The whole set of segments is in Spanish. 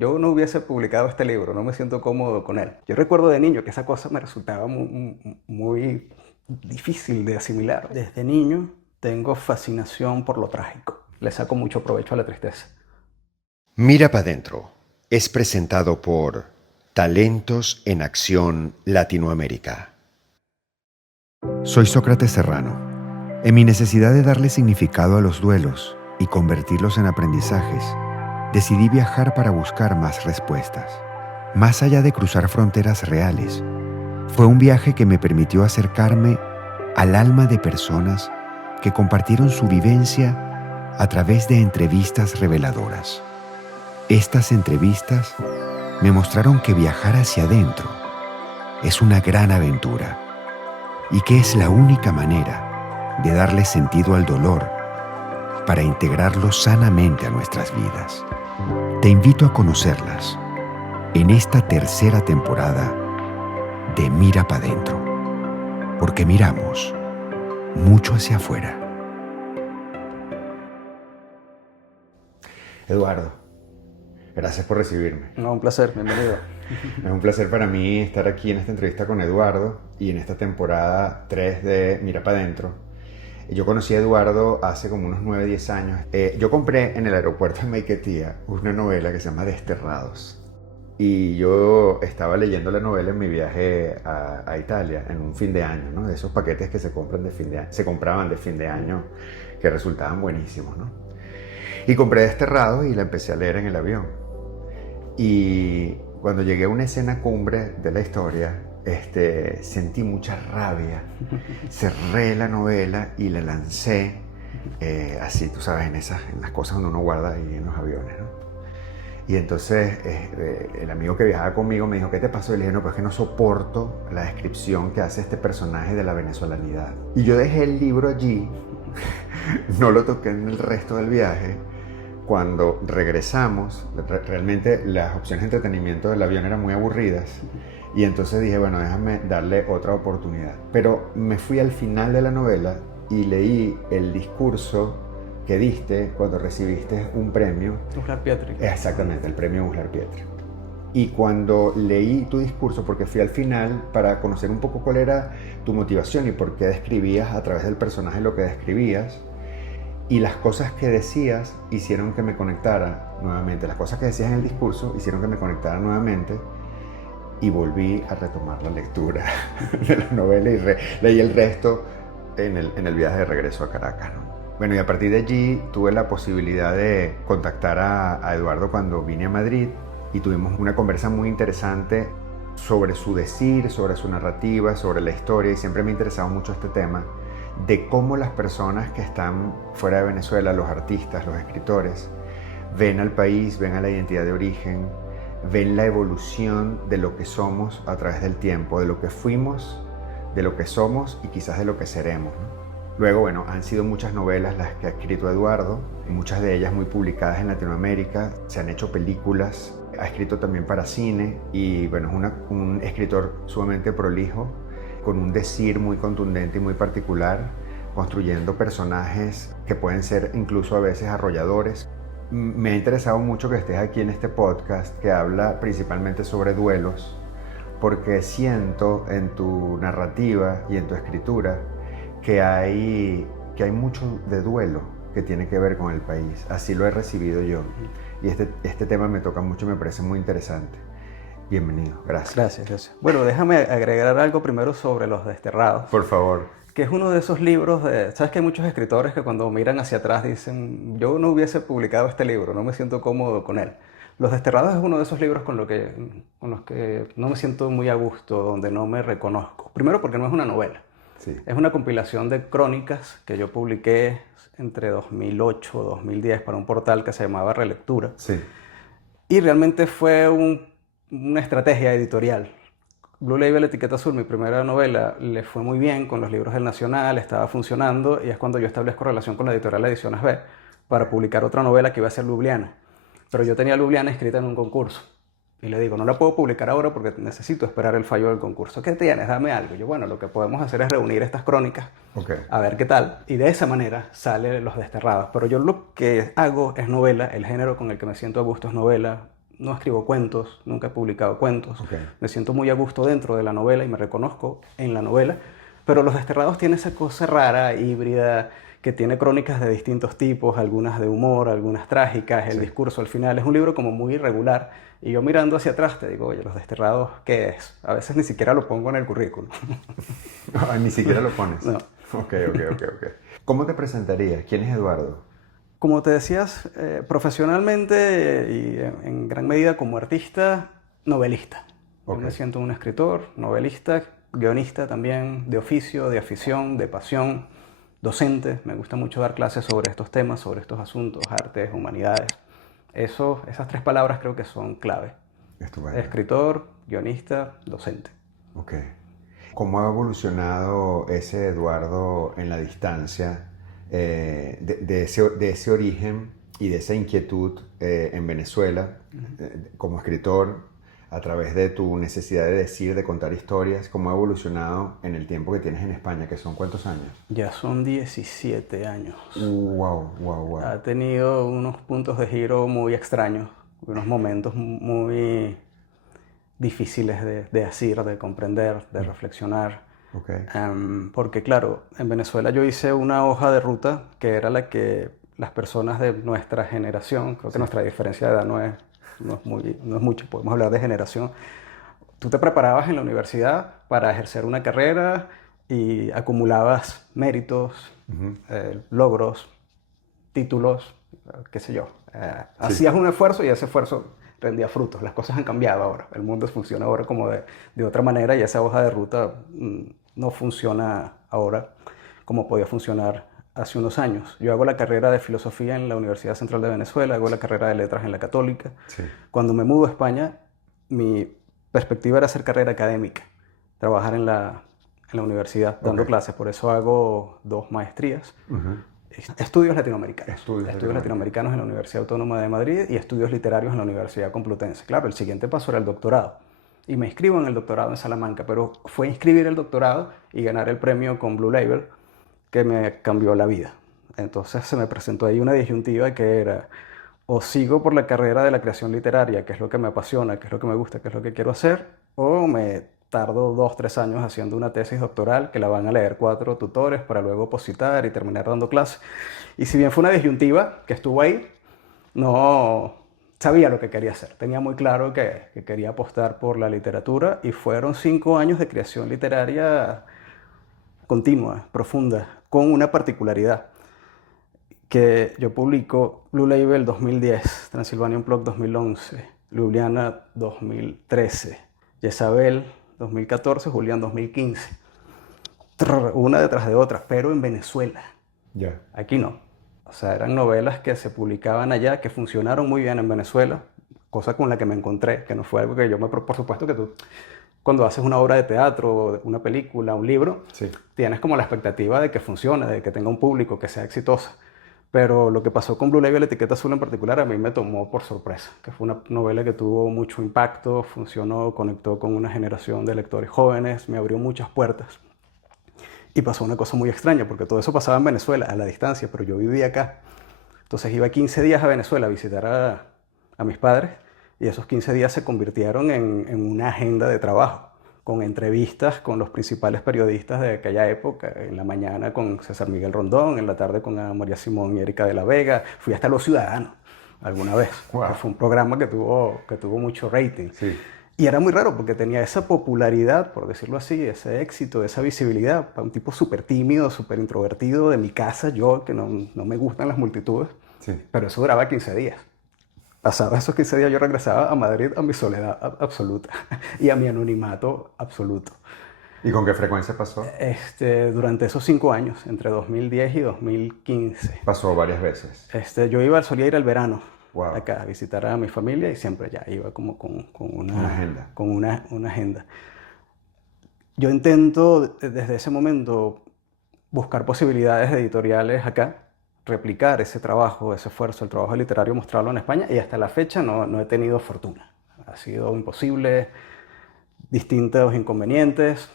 yo no hubiese publicado este libro, no me siento cómodo con él. Yo recuerdo de niño que esa cosa me resultaba muy difícil de asimilar. Desde niño tengo fascinación por lo trágico. Le saco mucho provecho a la tristeza. Mira pa' dentro es presentado por Talentos en Acción Latinoamérica. Soy Sócrates Serrano. En mi necesidad de darle significado a los duelos y convertirlos en aprendizajes, decidí viajar para buscar más respuestas. Más allá de cruzar fronteras reales, fue un viaje que me permitió acercarme al alma de personas que compartieron su vivencia a través de entrevistas reveladoras. Estas entrevistas me mostraron que viajar hacia adentro es una gran aventura y que es la única manera de darle sentido al dolor para integrarlo sanamente a nuestras vidas. Te invito a conocerlas en esta tercera temporada de Mira pa' dentro, porque miramos mucho hacia afuera. Eduardo, gracias por recibirme. No, un placer, bienvenido. Es un placer para mí estar aquí en esta entrevista con Eduardo y en esta temporada 3 de Mira pa' dentro. Yo conocí a Eduardo hace como unos 9, 10 años. Yo compré en el aeropuerto de Maiquetía una novela que se llama Desterrados. Y yo estaba leyendo la novela en mi viaje a Italia en un fin de año, ¿no? De esos paquetes que se compran de fin de año, se compraban de fin de año que resultaban buenísimos, ¿no? Y compré Desterrados y la empecé a leer en el avión. Y cuando llegué a una escena cumbre de la historia, sentí mucha rabia. Cerré la novela y la lancé así, tú sabes, en las cosas donde uno guarda ahí en los aviones, ¿no? Y entonces el amigo que viajaba conmigo me dijo, ¿qué te pasó? Y le dije, no, pues es que no soporto la descripción que hace este personaje de la venezolanidad. Y yo dejé el libro allí, no lo toqué en el resto del viaje. Cuando regresamos, realmente las opciones de entretenimiento del avión eran muy aburridas. Y entonces dije, bueno, déjame darle otra oportunidad. Pero me fui al final de la novela y leí el discurso que diste cuando recibiste un premio. Uslar Pietri. Exactamente, el premio Uslar Pietri. Y cuando leí tu discurso, porque fui al final para conocer un poco cuál era tu motivación y por qué describías a través del personaje lo que describías, y las cosas que decías hicieron que me conectara nuevamente. Las cosas que decías en el discurso hicieron que me conectara nuevamente y volví a retomar la lectura de la novela y leí el resto en el viaje de regreso a Caracas, ¿no? Bueno, y a partir de allí tuve la posibilidad de contactar a Eduardo cuando vine a Madrid y tuvimos una conversa muy interesante sobre su decir, sobre su narrativa, sobre la historia, y siempre me ha interesado mucho este tema de cómo las personas que están fuera de Venezuela, los artistas, los escritores, ven al país, ven a la identidad de origen, ven la evolución de lo que somos a través del tiempo, de lo que fuimos, de lo que somos y quizás de lo que seremos, ¿no? Luego, bueno, han sido muchas novelas las que ha escrito Eduardo, muchas de ellas muy publicadas en Latinoamérica, se han hecho películas, ha escrito también para cine y, bueno, es un escritor sumamente prolijo, con un decir muy contundente y muy particular, construyendo personajes que pueden ser incluso a veces arrolladores. Me ha interesado mucho que estés aquí en este podcast que habla principalmente sobre duelos, porque siento en tu narrativa y en tu escritura que hay mucho de duelo que tiene que ver con el país. Así lo he recibido yo. Y este tema me toca mucho y me parece muy interesante. Bienvenido, gracias. Gracias. Bueno, déjame agregar algo primero sobre Los Desterrados. Por favor. Que es uno de esos libros sabes que hay muchos escritores que cuando miran hacia atrás dicen, yo no hubiese publicado este libro, no me siento cómodo con él. Los Desterrados es uno de esos libros con los que no me siento muy a gusto, donde no me reconozco. Primero porque no es una novela. Sí. Es una compilación de crónicas que yo publiqué entre 2008 y 2010 para un portal que se llamaba Relectura. Sí. Y realmente fue una estrategia editorial. Blue Label Etiqueta Azul, mi primera novela, le fue muy bien con los libros del Nacional, estaba funcionando y es cuando yo establezco relación con la editorial Ediciones B para publicar otra novela que iba a ser Ljubljana. Pero yo tenía Ljubljana escrita en un concurso. Y le digo, no la puedo publicar ahora porque necesito esperar el fallo del concurso. ¿Qué tienes? Dame algo. Yo, bueno, lo que podemos hacer es reunir estas crónicas, a ver qué tal. Y de esa manera salen Los Desterrados. Pero yo lo que hago es novela, el género con el que me siento a gusto es novela, no escribo cuentos, nunca he publicado cuentos. Ok. Me siento muy a gusto dentro de la novela y me reconozco en la novela. Pero Los Desterrados tiene esa cosa rara, híbrida, que tiene crónicas de distintos tipos, algunas de humor, algunas trágicas, el Sí. discurso al final. Es un libro como muy irregular. Y yo mirando hacia atrás te digo, oye, Los Desterrados, ¿qué es? A veces ni siquiera lo pongo en el currículum. Ah, ni siquiera lo pones. No. Ok, ok, ok, ok. ¿Cómo te presentarías? ¿Quién es Eduardo? Como te decías, profesionalmente y en gran medida como artista, novelista. Yo Ok. me siento un escritor, novelista, guionista también, de oficio, de afición, de pasión, docente. Me gusta mucho dar clases sobre estos temas, sobre estos asuntos, artes, humanidades. Esas tres palabras creo que son clave. Estupendo. Escritor, guionista, docente. Ok. ¿Cómo ha evolucionado ese Eduardo en la distancia de ese origen y de esa inquietud en Venezuela como escritor a través de tu necesidad de decir, de contar historias? ¿Cómo ha evolucionado en el tiempo que tienes en España, que son cuántos años? Ya son 17 años. Wow, wow, wow. Ha tenido unos puntos de giro muy extraños, unos momentos muy difíciles de asir, de comprender, de reflexionar. Ok. Porque claro, en Venezuela yo hice una hoja de ruta que era la que las personas de nuestra generación, creo que nuestra diferencia de edad no es mucho, podemos hablar de generación. Tú te preparabas en la universidad para ejercer una carrera y acumulabas méritos, logros, títulos, qué sé yo. Hacías un esfuerzo y ese esfuerzo rendía frutos. Las cosas han cambiado ahora. El mundo funciona ahora como de otra manera y esa hoja de ruta no funciona ahora como podía funcionar hace unos años. Yo hago la carrera de filosofía en la Universidad Central de Venezuela, hago la carrera de letras en la Católica. Sí. Cuando me mudo a España, mi perspectiva era hacer carrera académica, trabajar en la universidad dando Ok. clases. Por eso hago 2 maestrías. Ujú. Estudios latinoamericanos. Estudios Latinoamericanos en la Universidad Autónoma de Madrid y estudios literarios en la Universidad Complutense. Claro, el siguiente paso era el doctorado. Y me inscribo en el doctorado en Salamanca, pero fue inscribir el doctorado y ganar el premio con Blue Label que me cambió la vida. Entonces se me presentó ahí una disyuntiva que era o sigo por la carrera de la creación literaria, que es lo que me apasiona, que es lo que me gusta, que es lo que quiero hacer, o me tardo 2, 3 años haciendo una tesis doctoral que la van a leer 4 tutores para luego opositar y terminar dando clases. Y si bien fue una disyuntiva que estuvo ahí, no sabía lo que quería hacer. Tenía muy claro que quería apostar por la literatura y fueron 5 años de creación literaria continua, profunda, con una particularidad que yo publico Blue Label 2010, Transylvania Unplugged 2011, Ljubljana 2013, Jezabel 2014, Julián 2015. Una detrás de otra, pero en Venezuela. Ya. Aquí no. O sea, eran novelas que se publicaban allá, que funcionaron muy bien en Venezuela, cosa con la que me encontré, que no fue algo que yo me... Por supuesto que tú, cuando haces una obra de teatro, una película, un libro, Sí. tienes como la expectativa de que funcione, de que tenga un público, que sea exitosa. Pero lo que pasó con Blue Label, Etiqueta Azul en particular, a mí me tomó por sorpresa, que fue una novela que tuvo mucho impacto, funcionó, conectó con una generación de lectores jóvenes, me abrió muchas puertas. Y pasó una cosa muy extraña, porque todo eso pasaba en Venezuela, a la distancia, pero yo vivía acá. Entonces iba 15 días a Venezuela a visitar a mis padres, y esos 15 días se convirtieron en una agenda de trabajo, con entrevistas con los principales periodistas de aquella época, en la mañana con César Miguel Rondón, en la tarde con Ana María Simón y Erika de la Vega. Fui hasta Los Ciudadanos alguna vez, Wow. que fue un programa que tuvo mucho rating. Sí. Y era muy raro porque tenía esa popularidad, por decirlo así, ese éxito, esa visibilidad, para un tipo súper tímido, súper introvertido de mi casa, yo que no me gustan las multitudes, Sí. pero eso duraba 15 días. Pasaba esos 15 días, yo regresaba a Madrid a mi soledad absoluta y a mi anonimato absoluto. ¿Y con qué frecuencia pasó? Durante esos 5 años, entre 2010 y 2015, Pasó varias veces. solía ir al verano Wow. acá a visitar a mi familia y siempre ya iba como con Una agenda. con una agenda. Yo intento desde ese momento buscar posibilidades editoriales acá, replicar ese trabajo, ese esfuerzo, el trabajo literario, mostrarlo en España y hasta la fecha no he tenido fortuna. Ha sido imposible, distintos inconvenientes,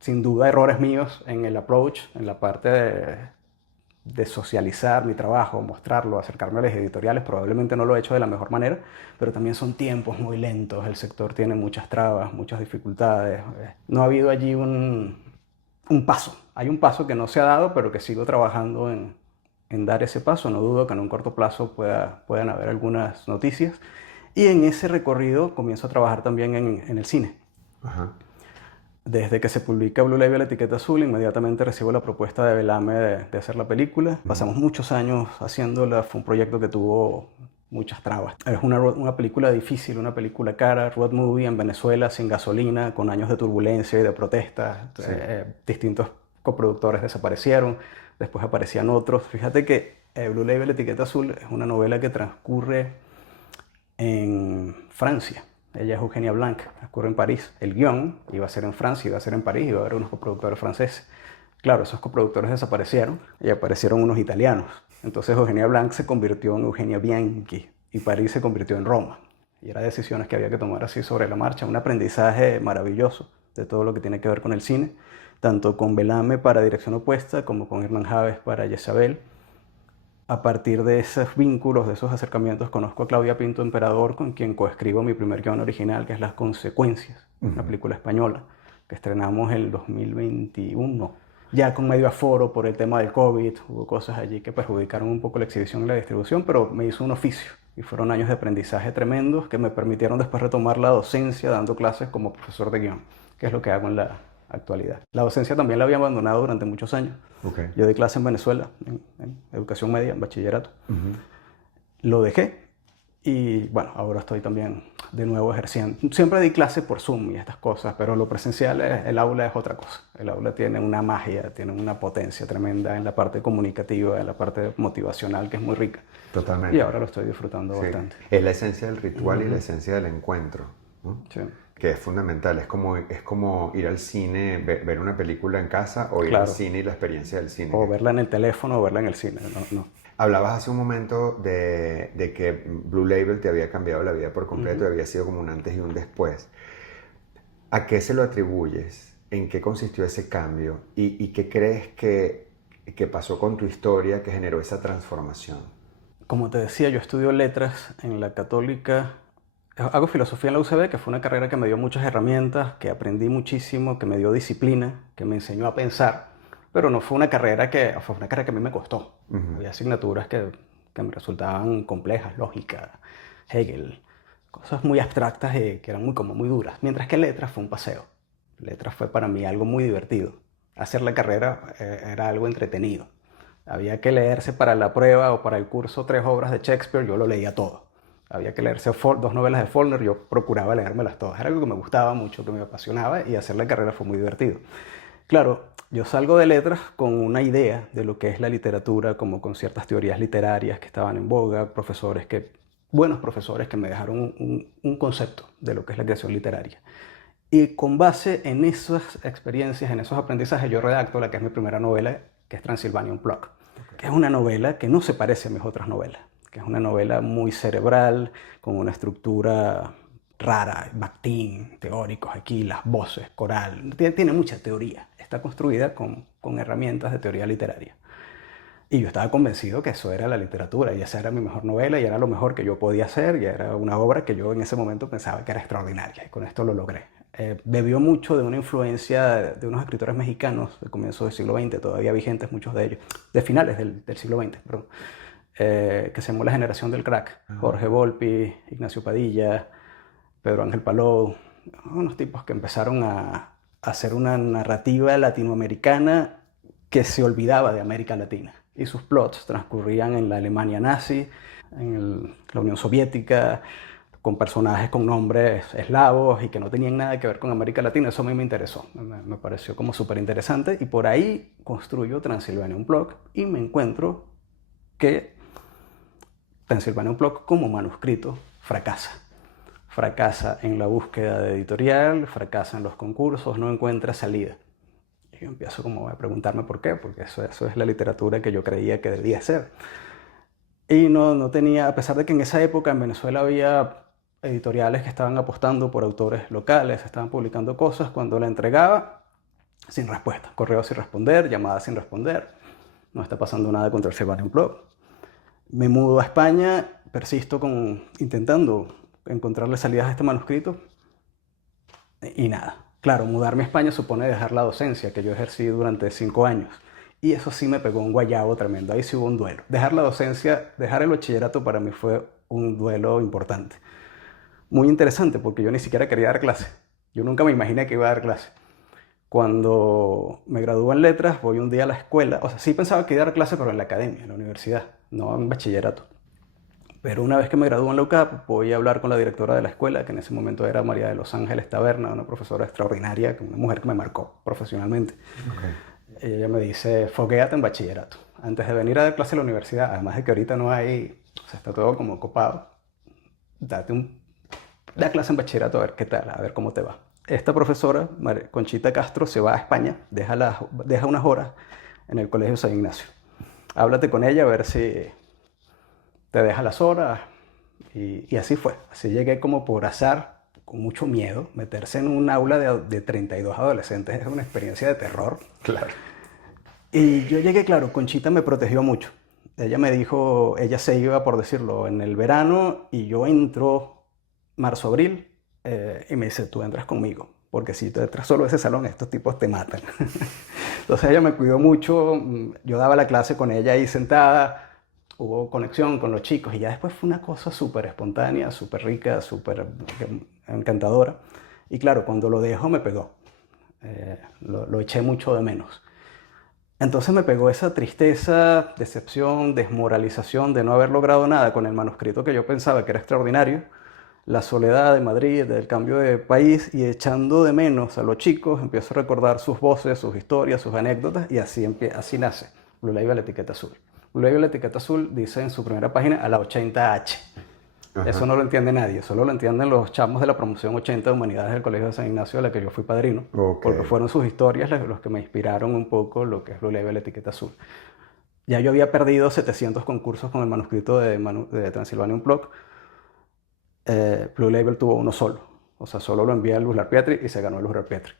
sin duda errores míos en el approach, en la parte de socializar mi trabajo, mostrarlo, acercarme a las editoriales. Probablemente no lo he hecho de la mejor manera, pero también son tiempos muy lentos, el sector tiene muchas trabas, muchas dificultades. No ha habido allí un paso. Hay un paso que no se ha dado, pero que sigo trabajando en dar ese paso. No dudo que en un corto plazo puedan haber algunas noticias. Y en ese recorrido comienzo a trabajar también en el cine. Ajá. Desde que se publica Blue Label Etiqueta Azul, inmediatamente recibo la propuesta de Velame de hacer la película. Pasamos muchos años haciéndola, fue un proyecto que tuvo muchas trabas. Es una película difícil, una película cara, road movie en Venezuela, sin gasolina, con años de turbulencia y de protestas. Sí. Distintos coproductores desaparecieron, después aparecían otros. Fíjate que Blue Label Etiqueta Azul es una novela que transcurre en Francia. Ella es Eugenia Blanc, transcurre en París. El guión iba a ser en Francia, iba a ser en París, iba a haber unos coproductores franceses. Claro, esos coproductores desaparecieron y aparecieron unos italianos. Entonces Eugenia Blanc se convirtió en Eugenia Bianchi y París se convirtió en Roma. Y eran decisiones que había que tomar así sobre la marcha. Un aprendizaje maravilloso de todo lo que tiene que ver con el cine, tanto con Velame para Dirección Opuesta como con Hernán Javes para Jezabel. A partir de esos vínculos, de esos acercamientos, conozco a Claudia Pinto Emperador, con quien coescribo mi primer guión original, que es Las Consecuencias, una película española que estrenamos en el 2021. Ya con medio aforo por el tema del COVID, hubo cosas allí que perjudicaron un poco la exhibición y la distribución, pero me hizo un oficio. Y fueron años de aprendizaje tremendos que me permitieron después retomar la docencia dando clases como profesor de guión, que es lo que hago en la actualidad. La docencia también la había abandonado durante muchos años. Okay. Yo di clase en Venezuela, en educación media, en bachillerato. Lo dejé y bueno, ahora estoy también de nuevo ejerciendo. Siempre di clase por Zoom y estas cosas, pero lo presencial, el aula es otra cosa. El aula tiene una magia, tiene una potencia tremenda en la parte comunicativa, en la parte motivacional, que es muy rica. Totalmente. Y ahora lo estoy disfrutando bastante. Es la esencia del ritual y la esencia del encuentro, ¿no? Sí. Que es fundamental. Es como ir al cine, ver una película en casa o ir al cine y la experiencia del cine. O verla en el teléfono o verla en el cine. No. Hablabas hace un momento de que Blue Label te había cambiado la vida por completo y había sido como un antes y un después. ¿A qué se lo atribuyes? ¿En qué consistió ese cambio? ¿Y qué crees que pasó con tu historia que generó esa transformación? Como te decía, yo estudio letras en la Católica. Hago filosofía en la UCB, que fue una carrera que me dio muchas herramientas, que aprendí muchísimo, que me dio disciplina, que me enseñó a pensar, pero no fue una carrera fue una carrera que a mí me costó. Había asignaturas que me resultaban complejas, lógicas, Hegel, cosas muy abstractas y que eran muy duras, mientras que letras fue un paseo. Letras fue para mí algo muy divertido. Hacer la carrera era algo entretenido. Había que leerse para la prueba o para el curso 3 obras de Shakespeare, yo lo leía todo. Había que leerse 2 novelas de Faulkner, yo procuraba leérmelas todas. Era algo que me gustaba mucho, que me apasionaba y hacer la carrera fue muy divertido. Claro, yo salgo de letras con una idea de lo que es la literatura, como con ciertas teorías literarias que estaban en boga, buenos profesores que me dejaron un concepto de lo que es la creación literaria. Y con base en esas experiencias, en esos aprendizajes, yo redacto la que es mi primera novela, que es Transylvania Unplugged, que es una novela que no se parece a mis otras novelas, que es una novela muy cerebral, con una estructura rara, Bakhtin, teóricos aquí, las voces, coral, tiene mucha teoría, está construida con herramientas de teoría literaria. Y yo estaba convencido que eso era la literatura, y esa era mi mejor novela, y era lo mejor que yo podía hacer, y era una obra que yo en ese momento pensaba que era extraordinaria, y con esto lo logré. Bebió mucho de una influencia de unos escritores mexicanos del comienzo del siglo XX, todavía vigentes muchos de ellos, de finales del siglo XX, perdón. Que se llamó La Generación del Crack. Jorge Volpi, Ignacio Padilla, Pedro Ángel Palou, unos tipos que empezaron a hacer una narrativa latinoamericana que se olvidaba de América Latina. Y sus plots transcurrían en la Alemania nazi, en la Unión Soviética, con personajes con nombres eslavos y que no tenían nada que ver con América Latina. Eso a mí me interesó, me pareció como súper interesante, y por ahí construyo Transylvania Unplugged y me encuentro que Transylvania Unplugged como manuscrito fracasa. Fracasa en la búsqueda de editorial, fracasa en los concursos, no encuentra salida. Y yo empiezo como a preguntarme por qué, porque eso es la literatura que yo creía que debía ser. Y no tenía, a pesar de que en esa época en Venezuela había editoriales que estaban apostando por autores locales, estaban publicando cosas, cuando la entregaba, sin respuesta, correos sin responder, llamadas sin responder. no está pasando nada con Transylvania Unplugged. Me mudo a España, persisto intentando encontrarle salidas a este manuscrito y nada. Claro, mudarme a España supone dejar la docencia que yo ejercí durante 5 años. Y eso sí me pegó un guayabo tremendo. Ahí sí hubo un duelo. Dejar la docencia, dejar el bachillerato para mí fue un duelo importante. Muy interesante porque yo ni siquiera quería dar clase. Yo nunca me imaginé que iba a dar clase. Cuando me gradúo en letras, voy un día a la escuela. O sea, sí pensaba que iba a dar clase, pero en la academia, en la universidad, no en bachillerato. Pero una vez que me gradúo en la UCAP, voy a hablar con la directora de la escuela, que en ese momento era María de los Ángeles Taberna, una profesora extraordinaria, una mujer que me marcó profesionalmente. Ok. Ella me dice, foguéate en bachillerato. Antes de venir a dar clase a la universidad, además de que ahorita no hay, o sea, está todo como copado, da clase en bachillerato a ver qué tal, a ver cómo te va. Esta profesora, Conchita Castro, se va a España, deja unas horas en el Colegio San Ignacio. Háblate con ella a ver si te deja las horas. Y así fue. Así llegué como por azar, con mucho miedo. Meterse en un aula de 32 adolescentes es una experiencia de terror. Claro. Y yo llegué, claro, Conchita me protegió mucho. Ella me dijo, ella se iba, por decirlo, en el verano y yo entro marzo-abril y me dice, tú entras conmigo, porque si tú entras solo a ese salón, estos tipos te matan. Entonces ella me cuidó mucho, yo daba la clase con ella ahí sentada, hubo conexión con los chicos y ya después fue una cosa súper espontánea, súper rica, súper encantadora. Y claro, cuando lo dejo me pegó, lo eché mucho de menos. Entonces me pegó esa tristeza, decepción, desmoralización de no haber logrado nada con el manuscrito que yo pensaba que era extraordinario, la soledad de Madrid, del cambio de país y echando de menos a los chicos, empiezo a recordar sus voces, sus historias, sus anécdotas y así nace Blue Label la etiqueta azul. Blue Label la etiqueta azul dice en su primera página a la 80H. Eso Ajá. no lo entiende nadie, solo lo entienden los chamos de la promoción 80 de Humanidades del Colegio de San Ignacio, de la que yo fui padrino, Ok. porque fueron sus historias los que me inspiraron un poco lo que es Blue Label etiqueta azul. Ya yo había perdido 700 concursos con el manuscrito de Transylvania Unplugged. Blue Label tuvo uno solo, o sea, solo lo envié al Luz Pietri y se ganó el Luz Pietri.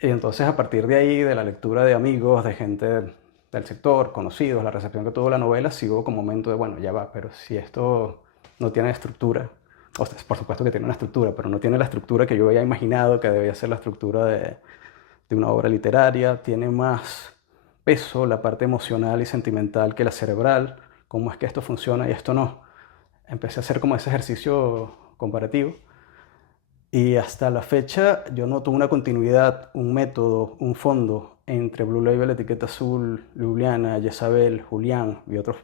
Y entonces a partir de ahí, de la lectura de amigos, de gente del sector, conocidos, la recepción que tuvo la novela, sí hubo como momento de, bueno, ya va, pero si esto no tiene estructura, o sea, por supuesto que tiene una estructura, pero no tiene la estructura que yo había imaginado que debía ser la estructura de una obra literaria, tiene más peso la parte emocional y sentimental que la cerebral, cómo es que esto funciona y esto no. Empecé a hacer como ese ejercicio comparativo y hasta la fecha yo noto una continuidad, un método, un fondo entre Blue Label, Etiqueta Azul, Ljubljana, Jezabel, Julián y otros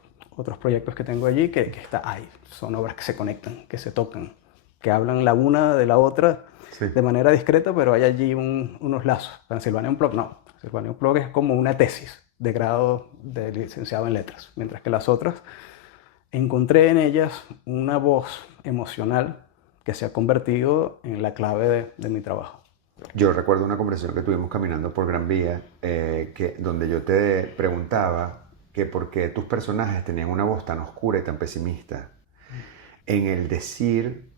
proyectos que tengo allí que está ahí. Son obras que se conectan, que se tocan, que hablan la una de la otra Sí. de manera discreta, pero hay allí unos lazos. Transylvania Unplugged no. Transylvania Unplugged es como una tesis de grado de licenciado en letras, mientras que las otras encontré en ellas una voz emocional que se ha convertido en la clave de mi trabajo. Yo recuerdo una conversación que tuvimos caminando por Gran Vía, donde yo te preguntaba que por qué tus personajes tenían una voz tan oscura y tan pesimista en el decir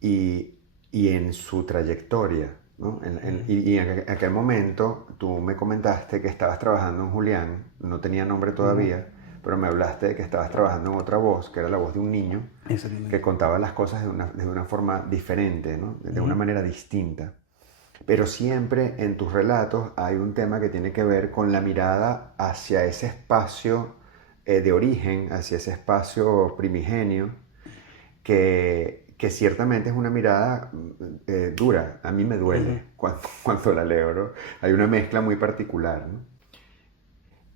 y en su trayectoria, ¿no? Y en aquel momento tú me comentaste que estabas trabajando en Julián, no tenía nombre todavía, pero me hablaste de que estabas trabajando en otra voz, que era la voz de un niño, que contaba las cosas de una forma diferente, ¿no? De una manera distinta. Pero siempre en tus relatos hay un tema que tiene que ver con la mirada hacia ese espacio de origen, hacia ese espacio primigenio, que ciertamente es una mirada dura. A mí me duele cuando la leo, ¿no? Hay una mezcla muy particular, ¿no?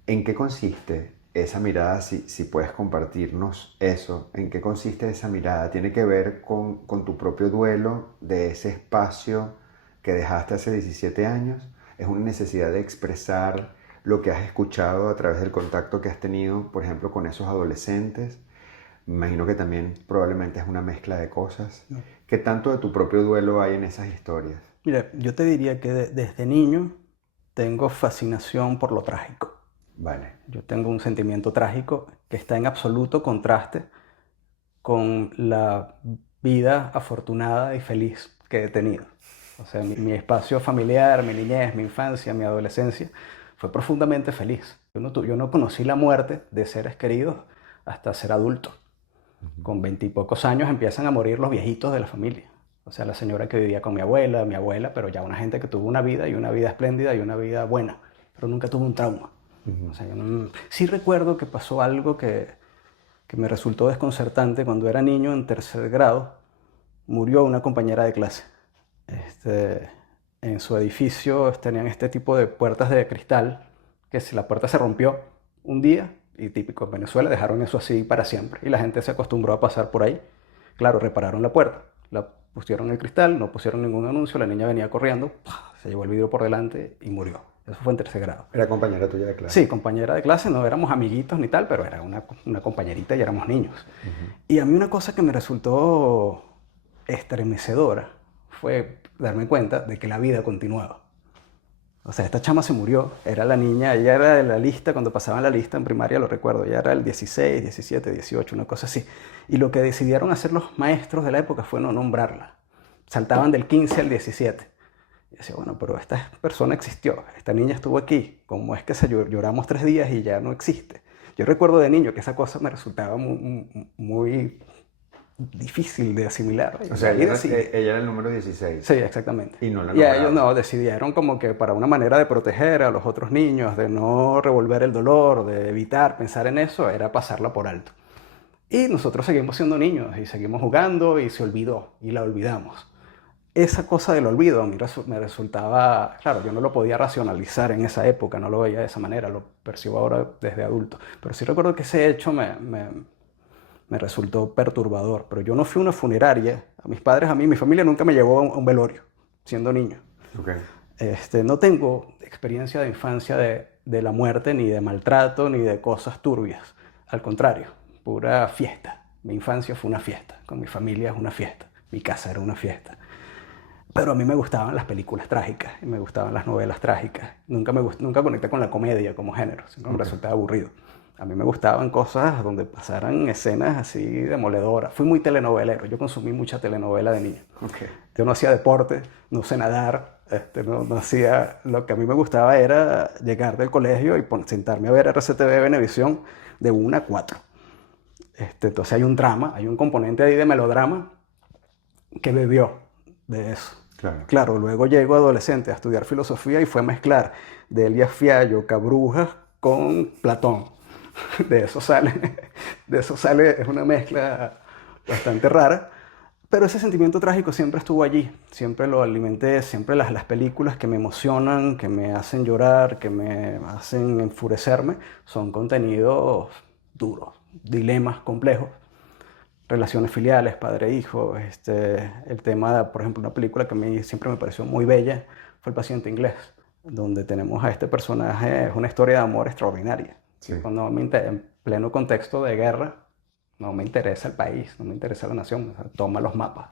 ¿En qué consiste esa mirada? Si puedes compartirnos eso, ¿en qué consiste esa mirada? ¿Tiene que ver con tu propio duelo de ese espacio que dejaste hace 17 años? ¿Es una necesidad de expresar lo que has escuchado a través del contacto que has tenido, por ejemplo, con esos adolescentes? Me imagino que también probablemente es una mezcla de cosas. No. ¿Qué tanto de tu propio duelo hay en esas historias? Mira, yo te diría que desde niño tengo fascinación por lo trágico. Vale. Yo tengo un sentimiento trágico que está en absoluto contraste con la vida afortunada y feliz que he tenido. O sea, mi espacio familiar, mi niñez, mi infancia, mi adolescencia, fue profundamente feliz. Yo no conocí la muerte de seres queridos hasta ser adulto. Con 20 y pocos años empiezan a morir los viejitos de la familia. O sea, la señora que vivía con mi abuela, pero ya una gente que tuvo una vida y una vida espléndida y una vida buena, pero nunca tuvo un trauma. O sea, sí recuerdo que pasó algo que me resultó desconcertante cuando era niño en tercer grado. Murió una compañera de clase. Este, en su edificio tenían este tipo de puertas de cristal que si la puerta se rompió un día, y típico en Venezuela, dejaron eso así para siempre. Y la gente se acostumbró a pasar por ahí. Claro, repararon la puerta, la pusieron el cristal, no pusieron ningún anuncio, la niña venía corriendo, ¡pah! Se llevó el vidrio por delante y murió. Eso fue en tercer grado. Era compañera tuya de clase. Sí, compañera de clase, no éramos amiguitos ni tal, pero era una compañerita y éramos niños. Y a mí una cosa que me resultó estremecedora fue darme cuenta de que la vida continuaba. O sea, esta chama se murió, era la niña, ella era de la lista, cuando pasaban la lista en primaria, lo recuerdo, ella era el 16, 17, 18, una cosa así. Y lo que decidieron hacer los maestros de la época fue no nombrarla. Saltaban del 15 al 17. Y decía, bueno, pero esta persona existió, esta niña estuvo aquí, ¿cómo es que lloramos 3 días y ya no existe? Yo recuerdo de niño que esa cosa me resultaba muy difícil de asimilar. O sea, ella era el número 16. Sí, exactamente. Y no la Y a nombraron. ellos no, decidieron como que para una manera de proteger a los otros niños, de no revolver el dolor, de evitar pensar en eso, era pasarla por alto. Y nosotros seguimos siendo niños y seguimos jugando y se olvidó y la olvidamos. Esa cosa del olvido a mí me resultaba, claro, yo no lo podía racionalizar en esa época, no lo veía de esa manera, lo percibo ahora desde adulto. Pero sí recuerdo que ese hecho me resultó perturbador. Pero yo no fui a una funeraria. A mis padres, a mí, mi familia nunca me llevó a un velorio, siendo niño. Okay. No tengo experiencia de infancia de la muerte, ni de maltrato, ni de cosas turbias. Al contrario, pura fiesta. Mi infancia fue una fiesta. Con mi familia es una fiesta. Mi casa era una fiesta. Pero a mí me gustaban las películas trágicas y me gustaban las novelas trágicas. Nunca conecté con la comedia como género. Siempre me resultaba aburrido. A mí me gustaban cosas donde pasaran escenas así demoledoras. Fui muy telenovelero. Yo consumí mucha telenovela de niño. Okay. Yo no hacía deporte, no sé nadar. No hacía... Lo que a mí me gustaba era llegar del colegio y sentarme a ver RCTV Venevisión de 1 a 4. Entonces hay un drama, hay un componente ahí de melodrama que bebió de eso. Claro, luego llego adolescente a estudiar filosofía y fue mezclar de Elías Fiallo, Cabrujas con Platón. De eso sale, es una mezcla bastante rara, pero ese sentimiento trágico siempre estuvo allí, siempre lo alimenté, siempre las películas que me emocionan, que me hacen llorar, que me hacen enfurecerme, son contenidos duros, dilemas complejos. Relaciones filiales, padre-hijo, el tema, por ejemplo, una película que a mí siempre me pareció muy bella fue El paciente inglés, donde tenemos a este personaje, es una historia de amor extraordinaria. Sí. Cuando en pleno contexto de guerra, no me interesa el país, no me interesa la nación, o sea, toma los mapas.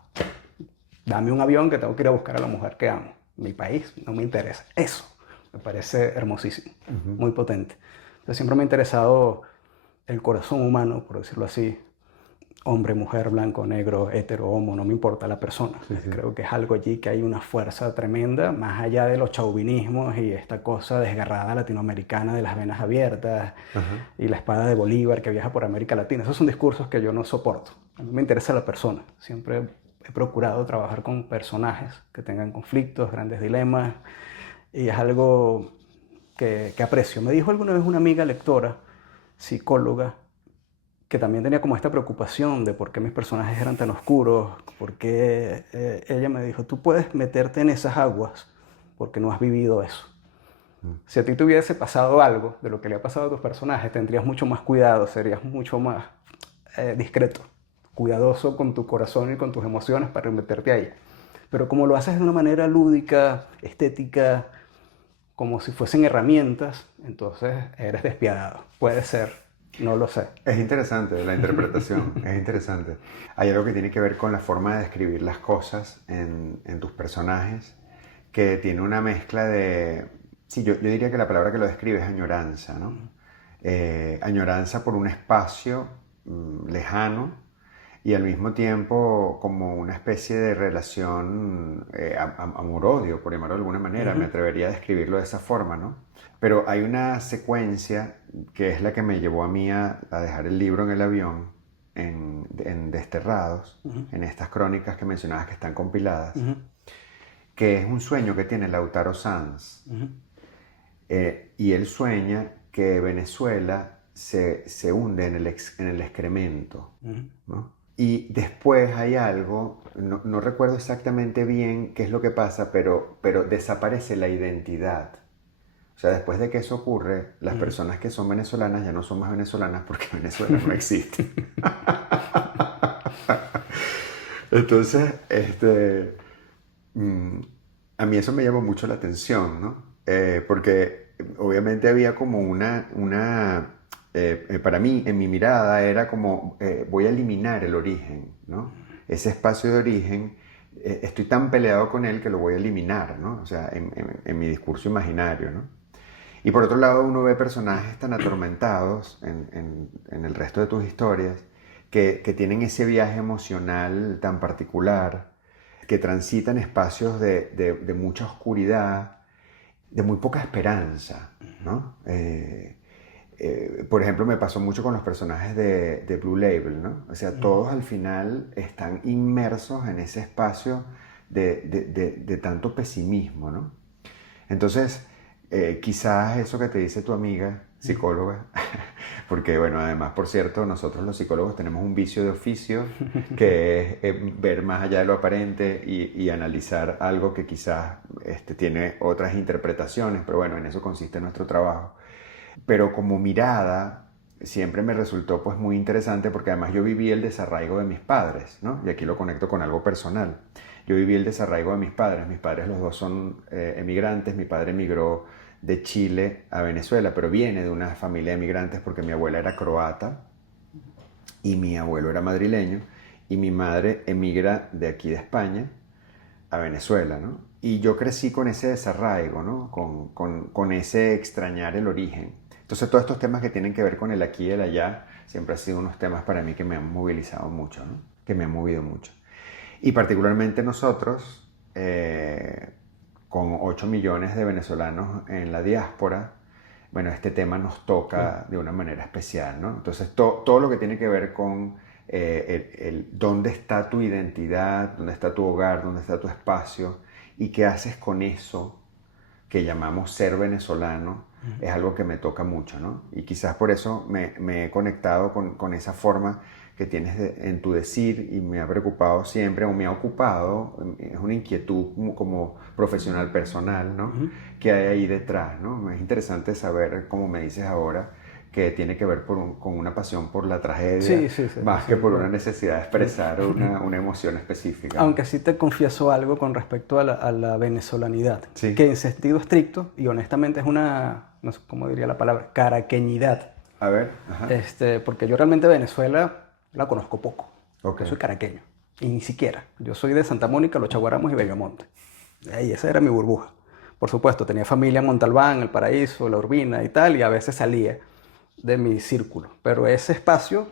Dame un avión que tengo que ir a buscar a la mujer que amo. Mi país no me interesa. Eso me parece hermosísimo, muy potente. Entonces siempre me ha interesado el corazón humano, por decirlo así. Hombre, mujer, blanco, negro, hetero, homo, no me importa la persona. Sí. Creo que es algo allí que hay una fuerza tremenda, más allá de los chauvinismos y esta cosa desgarrada latinoamericana de las venas abiertas y la espada de Bolívar que viaja por América Latina. Esos son discursos que yo no soporto. A mí me interesa la persona. Siempre he procurado trabajar con personajes que tengan conflictos, grandes dilemas, y es algo que aprecio. Me dijo alguna vez una amiga lectora, psicóloga, que también tenía como esta preocupación de por qué mis personajes eran tan oscuros, porque ella me dijo, tú puedes meterte en esas aguas porque no has vivido eso. Si a ti te hubiese pasado algo de lo que le ha pasado a tus personajes, tendrías mucho más cuidado, serías mucho más discreto, cuidadoso con tu corazón y con tus emociones para meterte ahí. Pero como lo haces de una manera lúdica, estética, como si fuesen herramientas, entonces eres despiadado. Puede ser. No lo sé. Es interesante la interpretación, es interesante. Hay algo que tiene que ver con la forma de describir las cosas en tus personajes, que tiene una mezcla de... Sí, yo diría que la palabra que lo describe es añoranza, ¿no? Añoranza por un espacio lejano y al mismo tiempo como una especie de relación amor-odio, por llamarlo de alguna manera, me Ujú, atrevería a describirlo de esa forma, ¿no? Pero hay una secuencia que es la que me llevó a mí a dejar el libro en el avión, en Desterrados, ujú, en estas crónicas que mencionabas que están compiladas, ujú, que es un sueño que tiene Lautaro Sanz. ujú, Y él sueña que Venezuela se hunde en el excremento, ujú, ¿no? Y después hay algo, no recuerdo exactamente bien qué es lo que pasa, pero desaparece la identidad. O sea, después de que eso ocurre, las ujú. personas que son venezolanas ya no son más venezolanas porque Venezuela no existe. Entonces, mm, a mí eso me llamó mucho la atención, ¿no? Porque obviamente había como para mí, en mi mirada, era como, voy a eliminar el origen, ¿no? Ese espacio de origen, estoy tan peleado con él que lo voy a eliminar, ¿no? O sea, en mi discurso imaginario, ¿no? Y por otro lado, uno ve personajes tan atormentados en el resto de tus historias que tienen ese viaje emocional tan particular, que transitan espacios de mucha oscuridad, de muy poca esperanza, ¿no? Por ejemplo, me pasó mucho con los personajes de Blue Label, ¿no? O sea, Ujú. todos al final están inmersos en ese espacio de tanto pesimismo, ¿no? Entonces, quizás eso que te dice tu amiga, psicóloga, porque bueno, además, por cierto, nosotros los psicólogos tenemos un vicio de oficio que es ver más allá de lo aparente y analizar algo que quizás tiene otras interpretaciones, pero bueno, en eso consiste nuestro trabajo. Pero como mirada, siempre me resultó pues muy interesante porque además yo viví el desarraigo de mis padres, ¿no? Y aquí lo conecto con algo personal. Yo viví el desarraigo de mis padres los dos son emigrantes, mi padre emigró de Chile a Venezuela, pero viene de una familia de emigrantes porque mi abuela era croata y mi abuelo era madrileño y mi madre emigra de aquí de España a Venezuela, ¿no? Y yo crecí con ese desarraigo, ¿no? Con ese extrañar el origen. Entonces todos estos temas que tienen que ver con el aquí y el allá siempre han sido unos temas para mí que me han movilizado mucho, ¿no? Que me han movido mucho. Y particularmente nosotros, con 8 millones de venezolanos en la diáspora, bueno, este tema nos Claro. toca de una manera especial, ¿no? Entonces, todo lo que tiene que ver con dónde está tu identidad, dónde está tu hogar, dónde está tu espacio y qué haces con eso que llamamos ser venezolano, Ujú. es algo que me toca mucho, ¿no? Y quizás por eso me he conectado con esa forma que tienes en tu decir y me ha preocupado siempre o me ha ocupado, es una inquietud como profesional personal, ¿no? Ujú. Que hay ahí detrás, ¿no? Es interesante saber, como me dices ahora, que tiene que ver con una pasión por la tragedia Sí, sí, sí, más que sí, por una claro. necesidad de expresar una emoción específica, ¿no? Aunque sí te confieso algo con respecto a la venezolanidad, Sí. que en sentido estricto, y honestamente es una, no sé cómo diría la palabra, caraqueñidad. A ver, ajá. Porque yo realmente Venezuela la conozco poco. Ok. Yo soy caraqueño, y ni siquiera. Yo soy de Santa Mónica, Los Chaguaramos y Bellomonte. Ahí, esa era mi burbuja. Por supuesto, tenía familia en Montalbán, El Paraíso, La Urbina y tal, y a veces salía de mi círculo. Pero ese espacio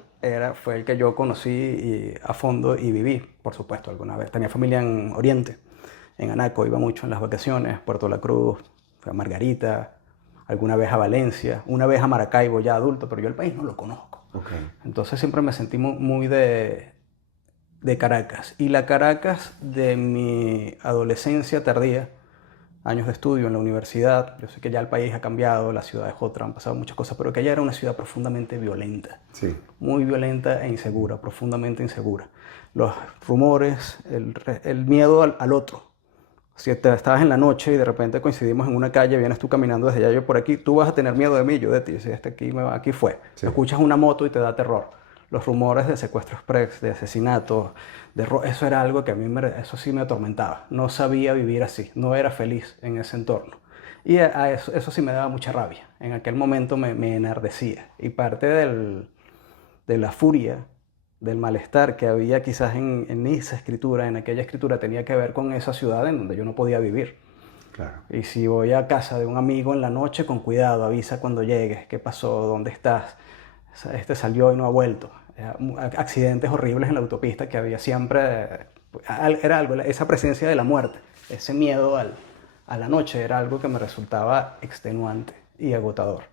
fue el que yo conocí a fondo y viví, por supuesto, alguna vez. Tenía familia en Oriente, en Anaco, iba mucho en las vacaciones, Puerto La Cruz, fui a Margarita, alguna vez a Valencia, una vez a Maracaibo ya adulto, pero yo el país no lo conozco. Ok. Entonces siempre me sentí muy de Caracas. Y la Caracas de mi adolescencia tardía, años de estudio en la universidad. Yo sé que ya el país ha cambiado, la ciudad es otra, han pasado muchas cosas, pero que allá era una ciudad profundamente violenta, Sí. muy violenta e insegura, profundamente insegura. Los rumores, el miedo al otro. Si estabas en la noche y de repente coincidimos en una calle, vienes tú caminando desde allá, yo por aquí, tú vas a tener miedo de mí, yo de ti. Si este aquí, aquí fue. Sí. Escuchas una moto y te da terror. Los rumores de secuestros express, de asesinatos, eso era algo que a mí eso sí me atormentaba. No sabía vivir así, no era feliz en ese entorno. Y eso sí me daba mucha rabia. En aquel momento me enardecía. Y parte de la furia, del malestar que había quizás en esa escritura, en aquella escritura, tenía que ver con esa ciudad en donde yo no podía vivir. Claro. Y si voy a casa de un amigo en la noche, con cuidado, avisa cuando llegues, qué pasó, dónde estás, este salió y no ha vuelto. accidentes horribles en la autopista que había siempre. Era algo, esa presencia de la muerte, ese miedo a la noche era algo que me resultaba extenuante y agotador.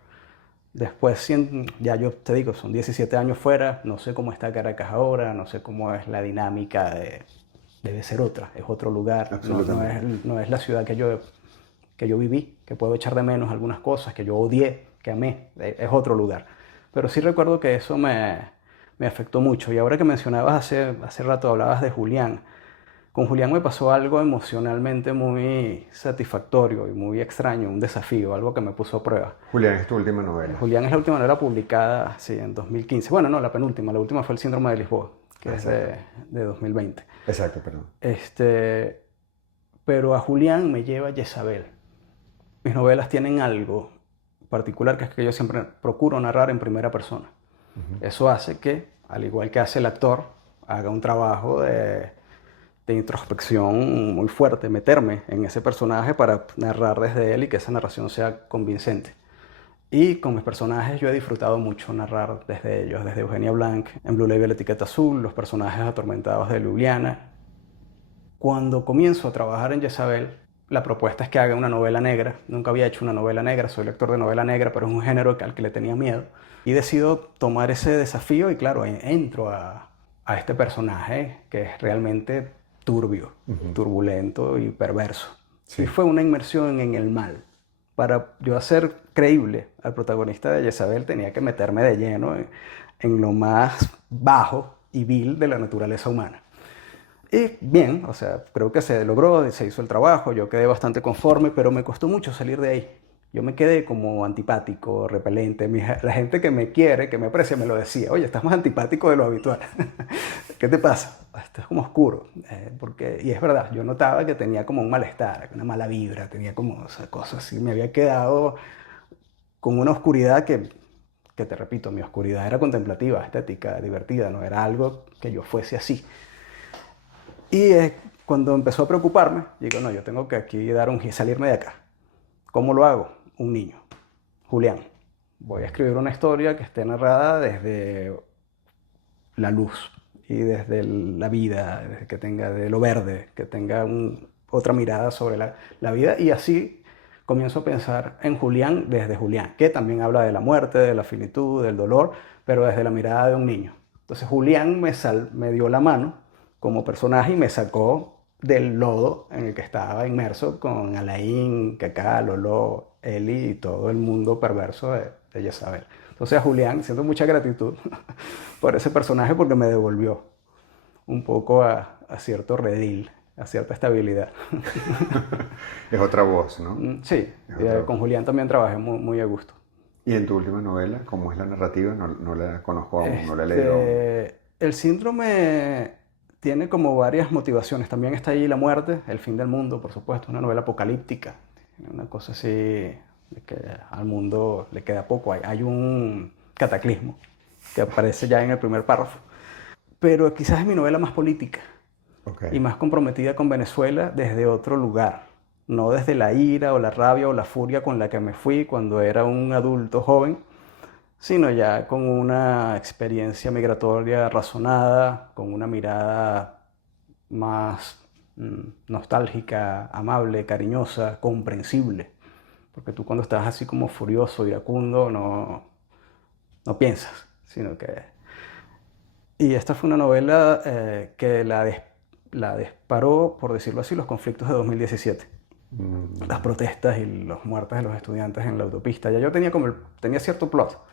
Después, ya yo te digo, son 17 años fuera, no sé cómo está Caracas ahora, no sé cómo es la dinámica debe ser otra, es otro lugar, no es la ciudad que yo viví, que puedo echar de menos algunas cosas, que yo odié, que amé, es otro lugar. Pero sí recuerdo que eso me afectó mucho. Y ahora que mencionabas hace rato, hablabas de Julián. Con Julián me pasó algo emocionalmente muy satisfactorio y muy extraño, un desafío, algo que me puso a prueba. Julián, es tu última novela. Julián es la última novela publicada, sí, en 2015. Bueno, no, la penúltima. La última fue El Síndrome de Lisboa, que es de 2020. Exacto, perdón. Pero a Julián me lleva Jezabel. Mis novelas tienen algo particular, que es que yo siempre procuro narrar en primera persona. Eso hace que, al igual que hace el actor, haga un trabajo de introspección muy fuerte, meterme en ese personaje para narrar desde él y que esa narración sea convincente. Y con mis personajes yo he disfrutado mucho narrar desde ellos, desde Eugenia Blanc, en Blue Label Etiqueta Azul, los personajes atormentados de Ljubljana. Cuando comienzo a trabajar en Jezabel, la propuesta es que haga una novela negra. Nunca había hecho una novela negra, soy lector de novela negra, pero es un género al que le tenía miedo. Y decido tomar ese desafío y claro, entro a este personaje que es realmente turbio, turbulento y perverso. Sí. Y fue una inmersión en el mal. Para yo hacer creíble al protagonista de Jezabel tenía que meterme de lleno en lo más bajo y vil de la naturaleza humana. Y bien, o sea, creo que se logró, se hizo el trabajo, yo quedé bastante conforme, pero me costó mucho salir de ahí. Yo me quedé como antipático, repelente. La gente que me quiere, que me aprecia, me lo decía. Oye, estás más antipático de lo habitual. ¿Qué te pasa? Esto es como oscuro. Y es verdad, yo notaba que tenía como un malestar, una mala vibra, tenía como esa cosa así. Me había quedado con una oscuridad que te repito, mi oscuridad era contemplativa, estética, divertida, no era algo que yo fuese así. Y cuando empezó a preocuparme, digo, no, yo tengo que aquí salirme de acá. ¿Cómo lo hago? Un niño, Julián. Voy a escribir una historia que esté narrada desde la luz y desde la vida, desde que tenga de lo verde, que tenga otra mirada sobre la vida. Y así comienzo a pensar en Julián desde Julián, que también habla de la muerte, de la finitud, del dolor, pero desde la mirada de un niño. Entonces Julián me dio la mano como personaje y me sacó del lodo en el que estaba inmerso con Alain, Kaká, Lolo, Eli y todo el mundo perverso de Jezabel. Entonces a Julián siento mucha gratitud por ese personaje porque me devolvió un poco a cierto redil, a cierta estabilidad. Es otra voz, ¿no? Sí, con Julián también trabajé muy, muy a gusto. ¿Y en tu última novela, cómo es la narrativa? No la conozco aún, no la he leído aún. El síndrome tiene como varias motivaciones. También está allí la muerte, el fin del mundo, por supuesto, una novela apocalíptica. Una cosa así de que al mundo le queda poco. Hay un cataclismo que aparece ya en el primer párrafo. Pero quizás es mi novela más política y más comprometida con Venezuela desde otro lugar. No desde la ira o la rabia o la furia con la que me fui cuando era un adulto joven, sino ya con una experiencia migratoria razonada, con una mirada más nostálgica, amable, cariñosa, comprensible. Porque tú cuando estás así como furioso, iracundo, no piensas, sino que... Y esta fue una novela que la disparó, por decirlo así, los conflictos de 2017. Las protestas y las muertes de los estudiantes en la autopista. Ya yo tenía cierto plot.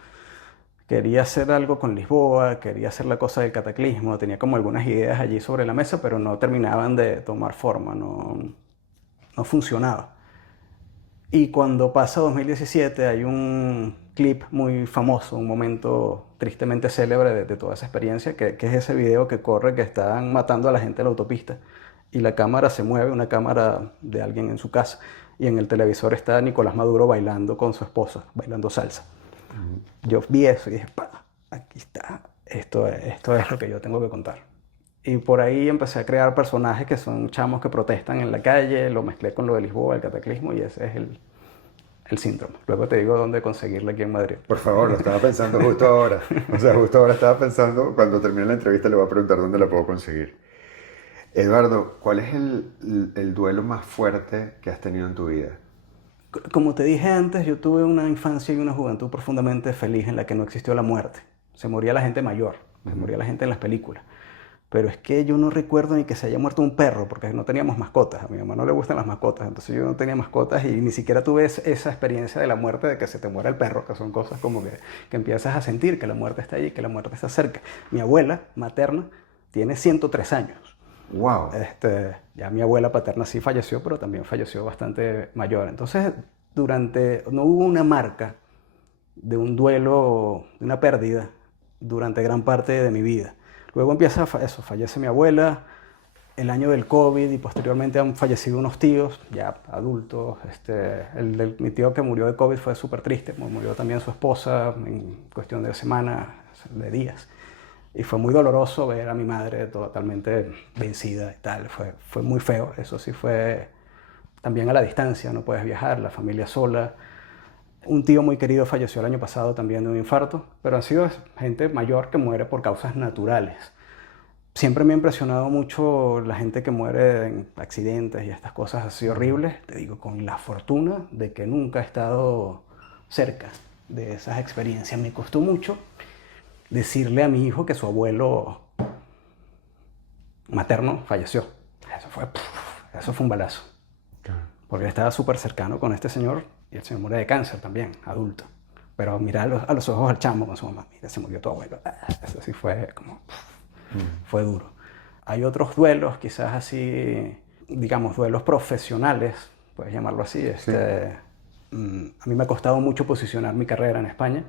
Quería hacer algo con Lisboa, quería hacer la cosa del cataclismo, tenía como algunas ideas allí sobre la mesa, pero no terminaban de tomar forma, no funcionaba. Y cuando pasa 2017 hay un clip muy famoso, un momento tristemente célebre de toda esa experiencia, que es ese video que corre, que están matando a la gente en la autopista y la cámara se mueve, una cámara de alguien en su casa, y en el televisor está Nicolás Maduro bailando con su esposa, bailando salsa. Yo vi eso y dije, aquí está, esto es lo que yo tengo que contar. Y por ahí empecé a crear personajes que son chamos que protestan en la calle, lo mezclé con lo de Lisboa, el cataclismo, y ese es el síndrome. Luego te digo dónde conseguirla aquí en Madrid. Por favor, lo estaba pensando justo ahora. O sea, justo ahora estaba pensando, cuando termine la entrevista le voy a preguntar dónde la puedo conseguir. Eduardo, ¿cuál es el duelo más fuerte que has tenido en tu vida? Como te dije antes, yo tuve una infancia y una juventud profundamente feliz en la que no existió la muerte. Se moría la gente mayor, se moría la gente en las películas. Pero es que yo no recuerdo ni que se haya muerto un perro, porque no teníamos mascotas. A mi mamá no le gustan las mascotas, entonces yo no tenía mascotas y ni siquiera tuve esa experiencia de la muerte, de que se te muera el perro, que son cosas como que empiezas a sentir que la muerte está allí, que la muerte está cerca. Mi abuela materna tiene 103 años. ¡Wow! Ya mi abuela paterna sí falleció, pero también falleció bastante mayor. Entonces, no hubo una marca de un duelo, de una pérdida, durante gran parte de mi vida. Luego empieza fallece mi abuela, el año del COVID y posteriormente han fallecido unos tíos, ya adultos. Mi tío que murió de COVID fue súper triste, murió también su esposa en cuestión de semanas, de días. Y fue muy doloroso ver a mi madre totalmente vencida y tal. Fue muy feo. Eso sí fue también a la distancia. No puedes viajar, la familia sola. Un tío muy querido falleció el año pasado también de un infarto. Pero han sido gente mayor que muere por causas naturales. Siempre me ha impresionado mucho la gente que muere en accidentes y estas cosas así horribles. Te digo, con la fortuna de que nunca he estado cerca de esas experiencias. Me costó mucho decirle a mi hijo que su abuelo materno falleció. Eso fue un balazo. Porque él estaba súper cercano con este señor y el señor muere de cáncer también, adulto. Pero mirar a los ojos al chamo con su mamá, mira, se murió tu abuelo. Eso sí fue como, fue duro. Hay otros duelos, quizás así, digamos, duelos profesionales, puedes llamarlo así. Sí. A mí me ha costado mucho posicionar mi carrera en España.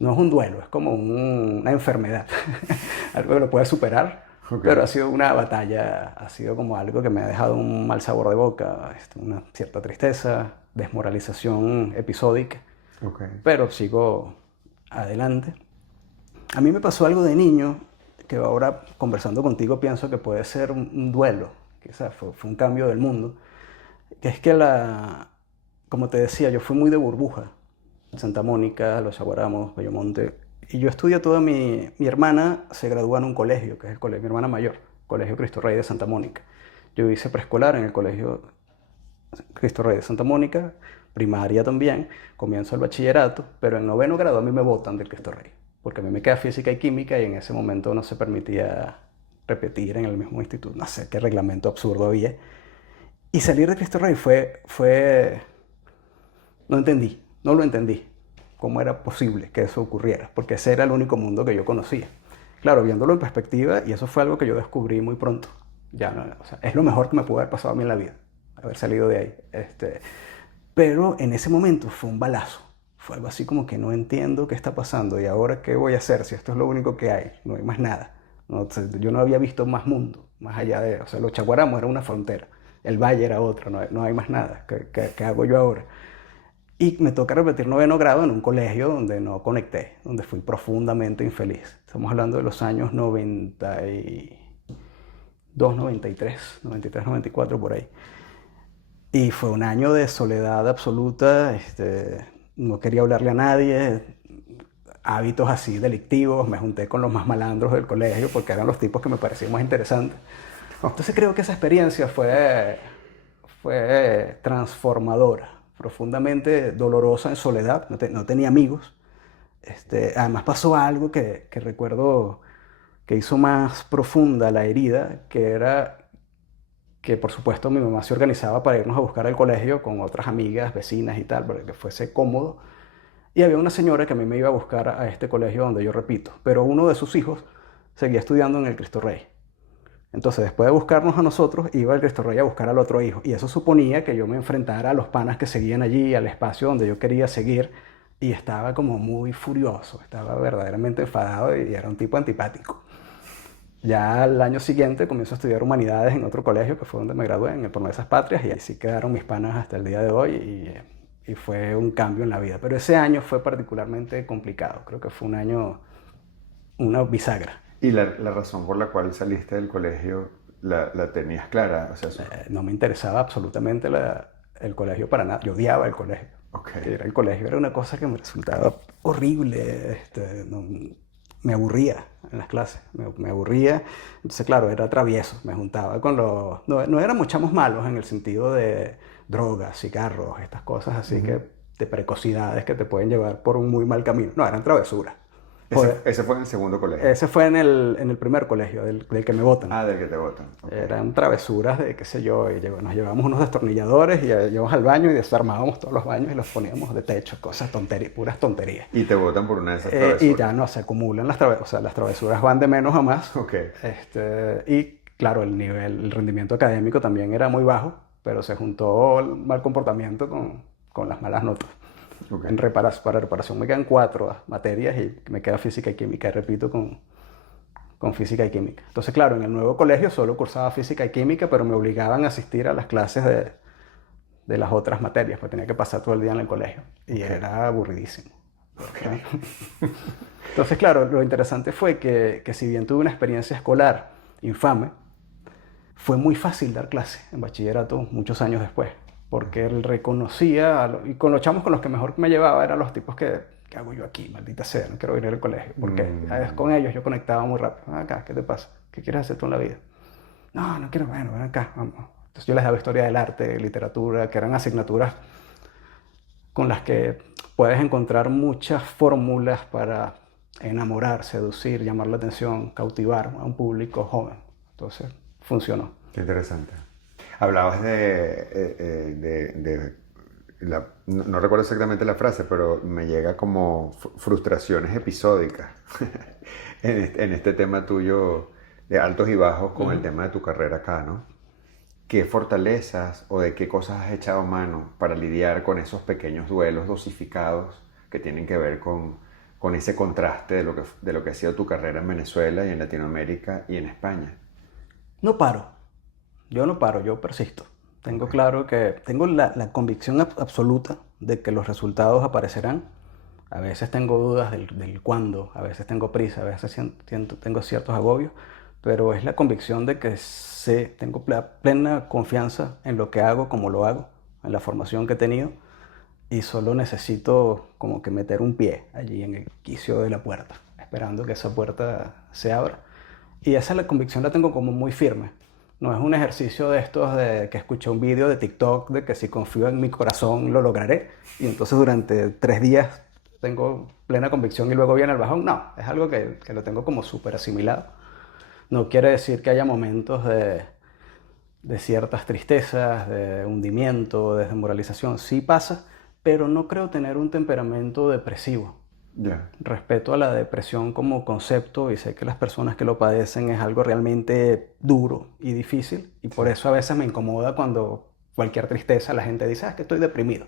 No es un duelo, es como una enfermedad, algo que lo puedes superar, pero ha sido una batalla, ha sido como algo que me ha dejado un mal sabor de boca, una cierta tristeza, desmoralización episódica, pero sigo adelante. A mí me pasó algo de niño que ahora conversando contigo pienso que puede ser un duelo, quizás fue un cambio del mundo, que es que como te decía, yo fui muy de burbuja. Santa Mónica, Los Aguaramos, Bellomonte. Y yo estudié mi hermana se gradúa en un colegio, que es el colegio, mi hermana mayor, Colegio Cristo Rey de Santa Mónica. Yo hice preescolar en el Colegio Cristo Rey de Santa Mónica, primaria también, comienzo el bachillerato, pero en 9º grado a mí me botan del Cristo Rey, porque a mí me queda física y química y en ese momento no se permitía repetir en el mismo instituto, no sé qué reglamento absurdo había. Y salir de Cristo Rey no entendí. No lo entendí, cómo era posible que eso ocurriera, porque ese era el único mundo que yo conocía. Claro, viéndolo en perspectiva, y eso fue algo que yo descubrí muy pronto. O sea, es lo mejor que me pudo haber pasado a mí en la vida, haber salido de ahí. Pero en ese momento fue un balazo. Fue algo así como que no entiendo qué está pasando y ahora qué voy a hacer si esto es lo único que hay, no hay más nada. Yo no había visto más mundo, más allá de... O sea, los Chaguaramos era una frontera, el valle era otra, no hay más nada. ¿Qué hago yo ahora? Y me toca repetir 9º grado en un colegio donde no conecté, donde fui profundamente infeliz. Estamos hablando de los años 92, 93, 94 por ahí. Y fue un año de soledad absoluta, no quería hablarle a nadie, hábitos así delictivos, me junté con los más malandros del colegio porque eran los tipos que me parecían más interesantes. Entonces creo que esa experiencia fue transformadora, profundamente dolorosa en soledad, no tenía amigos. Además pasó algo que recuerdo que hizo más profunda la herida, que era que por supuesto mi mamá se organizaba para irnos a buscar al colegio con otras amigas, vecinas y tal, para que fuese cómodo. Y había una señora que a mí me iba a buscar a este colegio donde yo repito, pero uno de sus hijos seguía estudiando en el Cristo Rey. Entonces, después de buscarnos a nosotros, iba el Cristo Rey a buscar al otro hijo. Y eso suponía que yo me enfrentara a los panas que seguían allí, al espacio donde yo quería seguir. Y estaba como muy furioso, estaba verdaderamente enfadado y era un tipo antipático. Ya al año siguiente comienzo a estudiar humanidades en otro colegio, que fue donde me gradué, en el Promesas Patrias, y así quedaron mis panas hasta el día de hoy. Y fue un cambio en la vida. Pero ese año fue particularmente complicado. Creo que fue un año, una bisagra. ¿Y la razón por la cual saliste del colegio la tenías clara? O sea, No me interesaba absolutamente el colegio para nada. Yo odiaba el colegio. Ok. Ir al colegio era una cosa que me resultaba horrible, me aburría en las clases, me aburría. Entonces, claro, era travieso, me juntaba con los... No, no éramos chamos malos en el sentido de drogas, cigarros, estas cosas así Ujú. de precocidades que te pueden llevar por un muy mal camino. No, eran travesuras. Ese, Joder, ese fue en el segundo colegio. ese fue en el primer colegio, del que me votan. Ah, del que te votan. Ok. Eran travesuras de, qué sé yo, y nos llevábamos unos destornilladores y íbamos al baño y desarmábamos todos los baños y los poníamos de techo, cosas tonterías, puras tonterías. Y te votan por una de esas Y travesuras. ya no, se acumulan las travesuras, o sea, las travesuras van de menos a más. Ok. Y claro, el rendimiento académico también era muy bajo, pero se juntó el mal comportamiento con las malas notas. Ok. Para reparación me quedan 4 materias y me queda física y química, y repito con física y química. Entonces, claro, en el nuevo colegio solo cursaba física y química, pero me obligaban a asistir a las clases de las otras materias, pues tenía que pasar todo el día en el colegio y Ok. era aburridísimo. Ok. Entonces, claro, lo interesante fue que si bien tuve una experiencia escolar infame, fue muy fácil dar clase en bachillerato muchos años después, porque él reconocía, y con los chamos con los que mejor me llevaba eran los tipos ¿qué hago yo aquí? Maldita sea, no quiero venir al colegio. ¿Por qué? Con ellos yo conectaba muy rápido. Ven acá, ¿qué te pasa? ¿Qué quieres hacer tú en la vida? No, no quiero, bueno, ven acá, vamos. Entonces yo les daba historia del arte, literatura, que eran asignaturas con las que puedes encontrar muchas fórmulas para enamorar, seducir, llamar la atención, cautivar a un público joven. Entonces, funcionó. Qué interesante. Hablabas no, no recuerdo exactamente la frase, pero me llega como frustraciones episódicas en este tema tuyo de altos y bajos con el tema de tu carrera acá, ¿no? ¿Qué fortalezas o de qué cosas has echado mano para lidiar con esos pequeños duelos dosificados que tienen que ver con ese contraste de lo que ha sido tu carrera en Venezuela y en Latinoamérica y en España? No paro, yo no paro, yo persisto. Ok. Tengo claro que tengo la convicción absoluta de que los resultados aparecerán. A veces tengo dudas del cuándo, a veces tengo prisa, a veces tengo ciertos agobios, pero es la convicción de que tengo plena confianza en lo que hago, como lo hago, en la formación que he tenido, y solo necesito como que meter un pie allí en el quicio de la puerta, esperando que esa puerta se abra. Y esa la convicción la tengo como muy firme. No es un ejercicio de estos de que escuché un vídeo de TikTok de que si confío en mi corazón lo lograré. Y entonces durante 3 días tengo plena convicción y luego viene el bajón. No, es algo que lo tengo como súper asimilado. No quiere decir que haya momentos de ciertas tristezas, de hundimiento, de desmoralización. Sí pasa, pero no creo tener un temperamento depresivo. Ya. Respeto a la depresión como concepto y sé que las personas que lo padecen es algo realmente duro y difícil y Sí. por eso a veces me incomoda cuando cualquier tristeza la gente dice, es que estoy deprimido,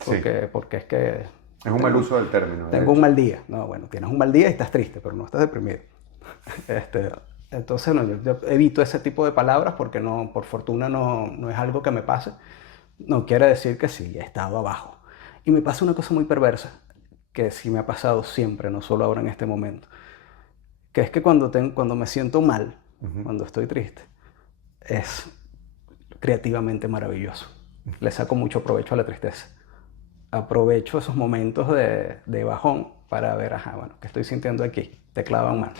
Sí. porque es que Es un mal tengo, uso del término, de tengo un hecho. mal día. No, bueno, tienes un mal día y estás triste, pero no estás deprimido. Este, entonces no, yo evito ese tipo de palabras porque no, por fortuna no es algo que me pase. No quiere decir que sí, he estado abajo. Y me pasa una cosa muy perversa, que sí me ha pasado siempre, no solo ahora en este momento, que es que cuando me siento mal, Ujú. cuando estoy triste, es creativamente maravilloso. Le saco mucho provecho a la tristeza. Aprovecho esos momentos de bajón para ver, ajá, bueno, ¿qué estoy sintiendo aquí? Te clavan mal.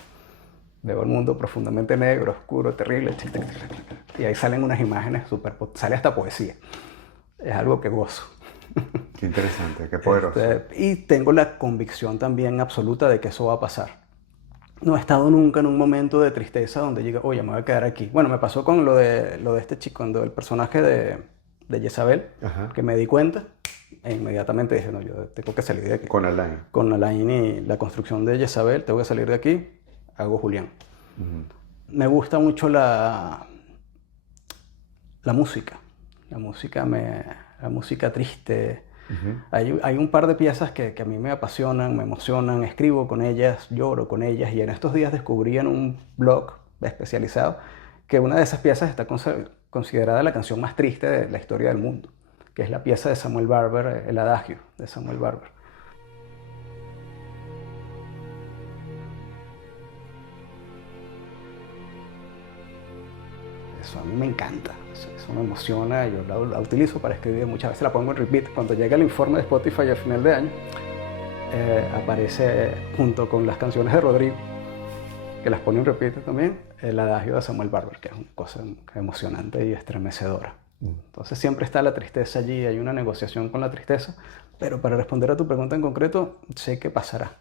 Veo el mundo profundamente negro, oscuro, terrible. Y ahí salen unas imágenes sale hasta poesía. Es algo que gozo. Qué interesante, qué poderoso. Y tengo la convicción también absoluta de que eso va a pasar. No he estado nunca en un momento de tristeza donde llegue, oye, me voy a quedar aquí. Bueno, me pasó con lo de este chico, cuando el personaje de Jezabel, Ajá. que me di cuenta, e inmediatamente dije, no, yo tengo que salir de aquí. Con Alain. Con Alain y la construcción de Jezabel, tengo que salir de aquí, hago Julián. Ujú. Me gusta mucho la música, la música triste. Ujú. Hay un par de piezas que a mí me apasionan, me emocionan, escribo con ellas, lloro con ellas y en estos días descubrí en un blog especializado que una de esas piezas está considerada la canción más triste de la historia del mundo, que es la pieza de Samuel Barber, El Adagio de Samuel Barber. Eso a mí me encanta, eso me emociona, yo la utilizo para escribir, muchas veces la pongo en repeat. Cuando llega el informe de Spotify al final de año, aparece junto con las canciones de Rodrigo, que las pone en repeat también, el adagio de Samuel Barber, que es una cosa emocionante y estremecedora. Entonces siempre está la tristeza allí, hay una negociación con la tristeza, pero para responder a tu pregunta en concreto, sé que pasará.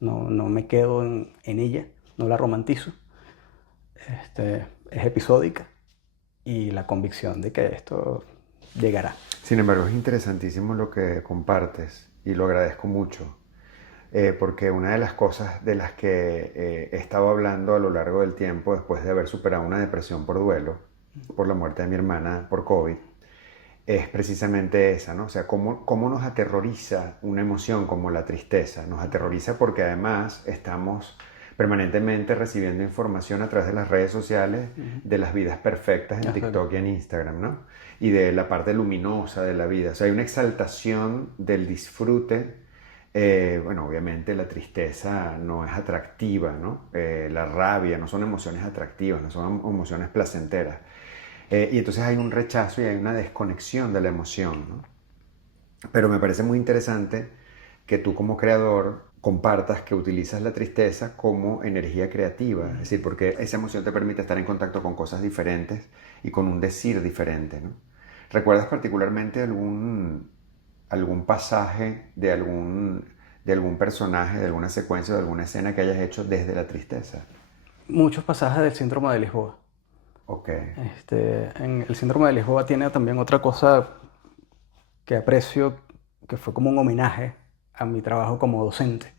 No me quedo en ella, no la romantizo. Es episódica y la convicción de que esto llegará. Sin embargo, es interesantísimo lo que compartes y lo agradezco mucho, porque una de las cosas de las que he estado hablando a lo largo del tiempo, después de haber superado una depresión por duelo, por la muerte de mi hermana por COVID, es precisamente esa, ¿no? O sea, cómo nos aterroriza una emoción como la tristeza. Nos aterroriza porque además estamos permanentemente recibiendo información a través de las redes sociales de las vidas perfectas en TikTok y en Instagram, ¿no? Y de la parte luminosa de la vida. O sea, hay una exaltación del disfrute. Bueno, obviamente la tristeza no es atractiva, ¿no? La rabia no son emociones atractivas, no son emociones placenteras. Y entonces hay un rechazo y hay una desconexión de la emoción, ¿no? Pero me parece muy interesante que tú como creador compartas que utilizas la tristeza como energía creativa, es decir, porque esa emoción te permite estar en contacto con cosas diferentes y con un decir diferente, ¿no? ¿Recuerdas particularmente algún pasaje de algún personaje, de alguna secuencia, de alguna escena que hayas hecho desde la tristeza? Muchos pasajes del síndrome de Lisboa. Ok. En el síndrome de Lisboa tiene también otra cosa que aprecio, que fue como un homenaje a mi trabajo como docente.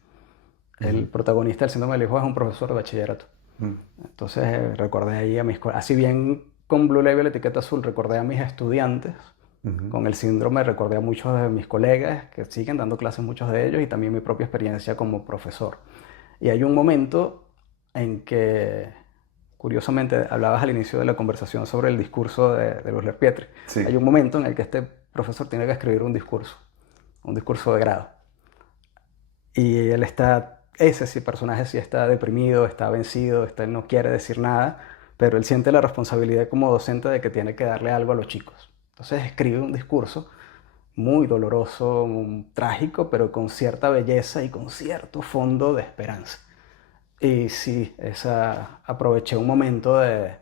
El protagonista del síndrome de Lisboa es un profesor de bachillerato. Entonces recordé ahí a mis... Así bien con Blue Label Etiqueta Azul recordé a mis estudiantes. Con el síndrome recordé a muchos de mis colegas que siguen dando clases, muchos de ellos, y también mi propia experiencia como profesor. Y hay un momento en que, curiosamente, hablabas al inicio de la conversación sobre el discurso de Los Lerpietri. Sí. Hay un momento en el que este profesor tiene que escribir un discurso de grado. Y él está, ese personaje sí está deprimido, está vencido, él no quiere decir nada, pero él siente la responsabilidad como docente de que tiene que darle algo a los chicos. Entonces escribe un discurso muy doloroso, trágico, pero con cierta belleza y con cierto fondo de esperanza. Y sí, aproveché un momento de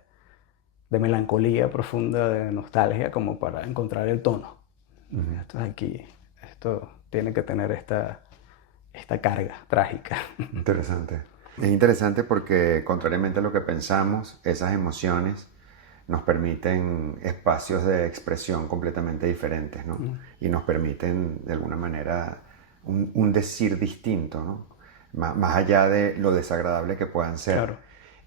melancolía profunda, de nostalgia, como para encontrar el tono. Entonces aquí, esto tiene que tener esta carga trágica. Interesante. Es interesante porque, contrariamente a lo que pensamos, esas emociones nos permiten espacios de expresión completamente diferentes, ¿no? Y nos permiten, de alguna manera, un decir distinto, ¿no? Más allá de lo desagradable que puedan ser. Claro.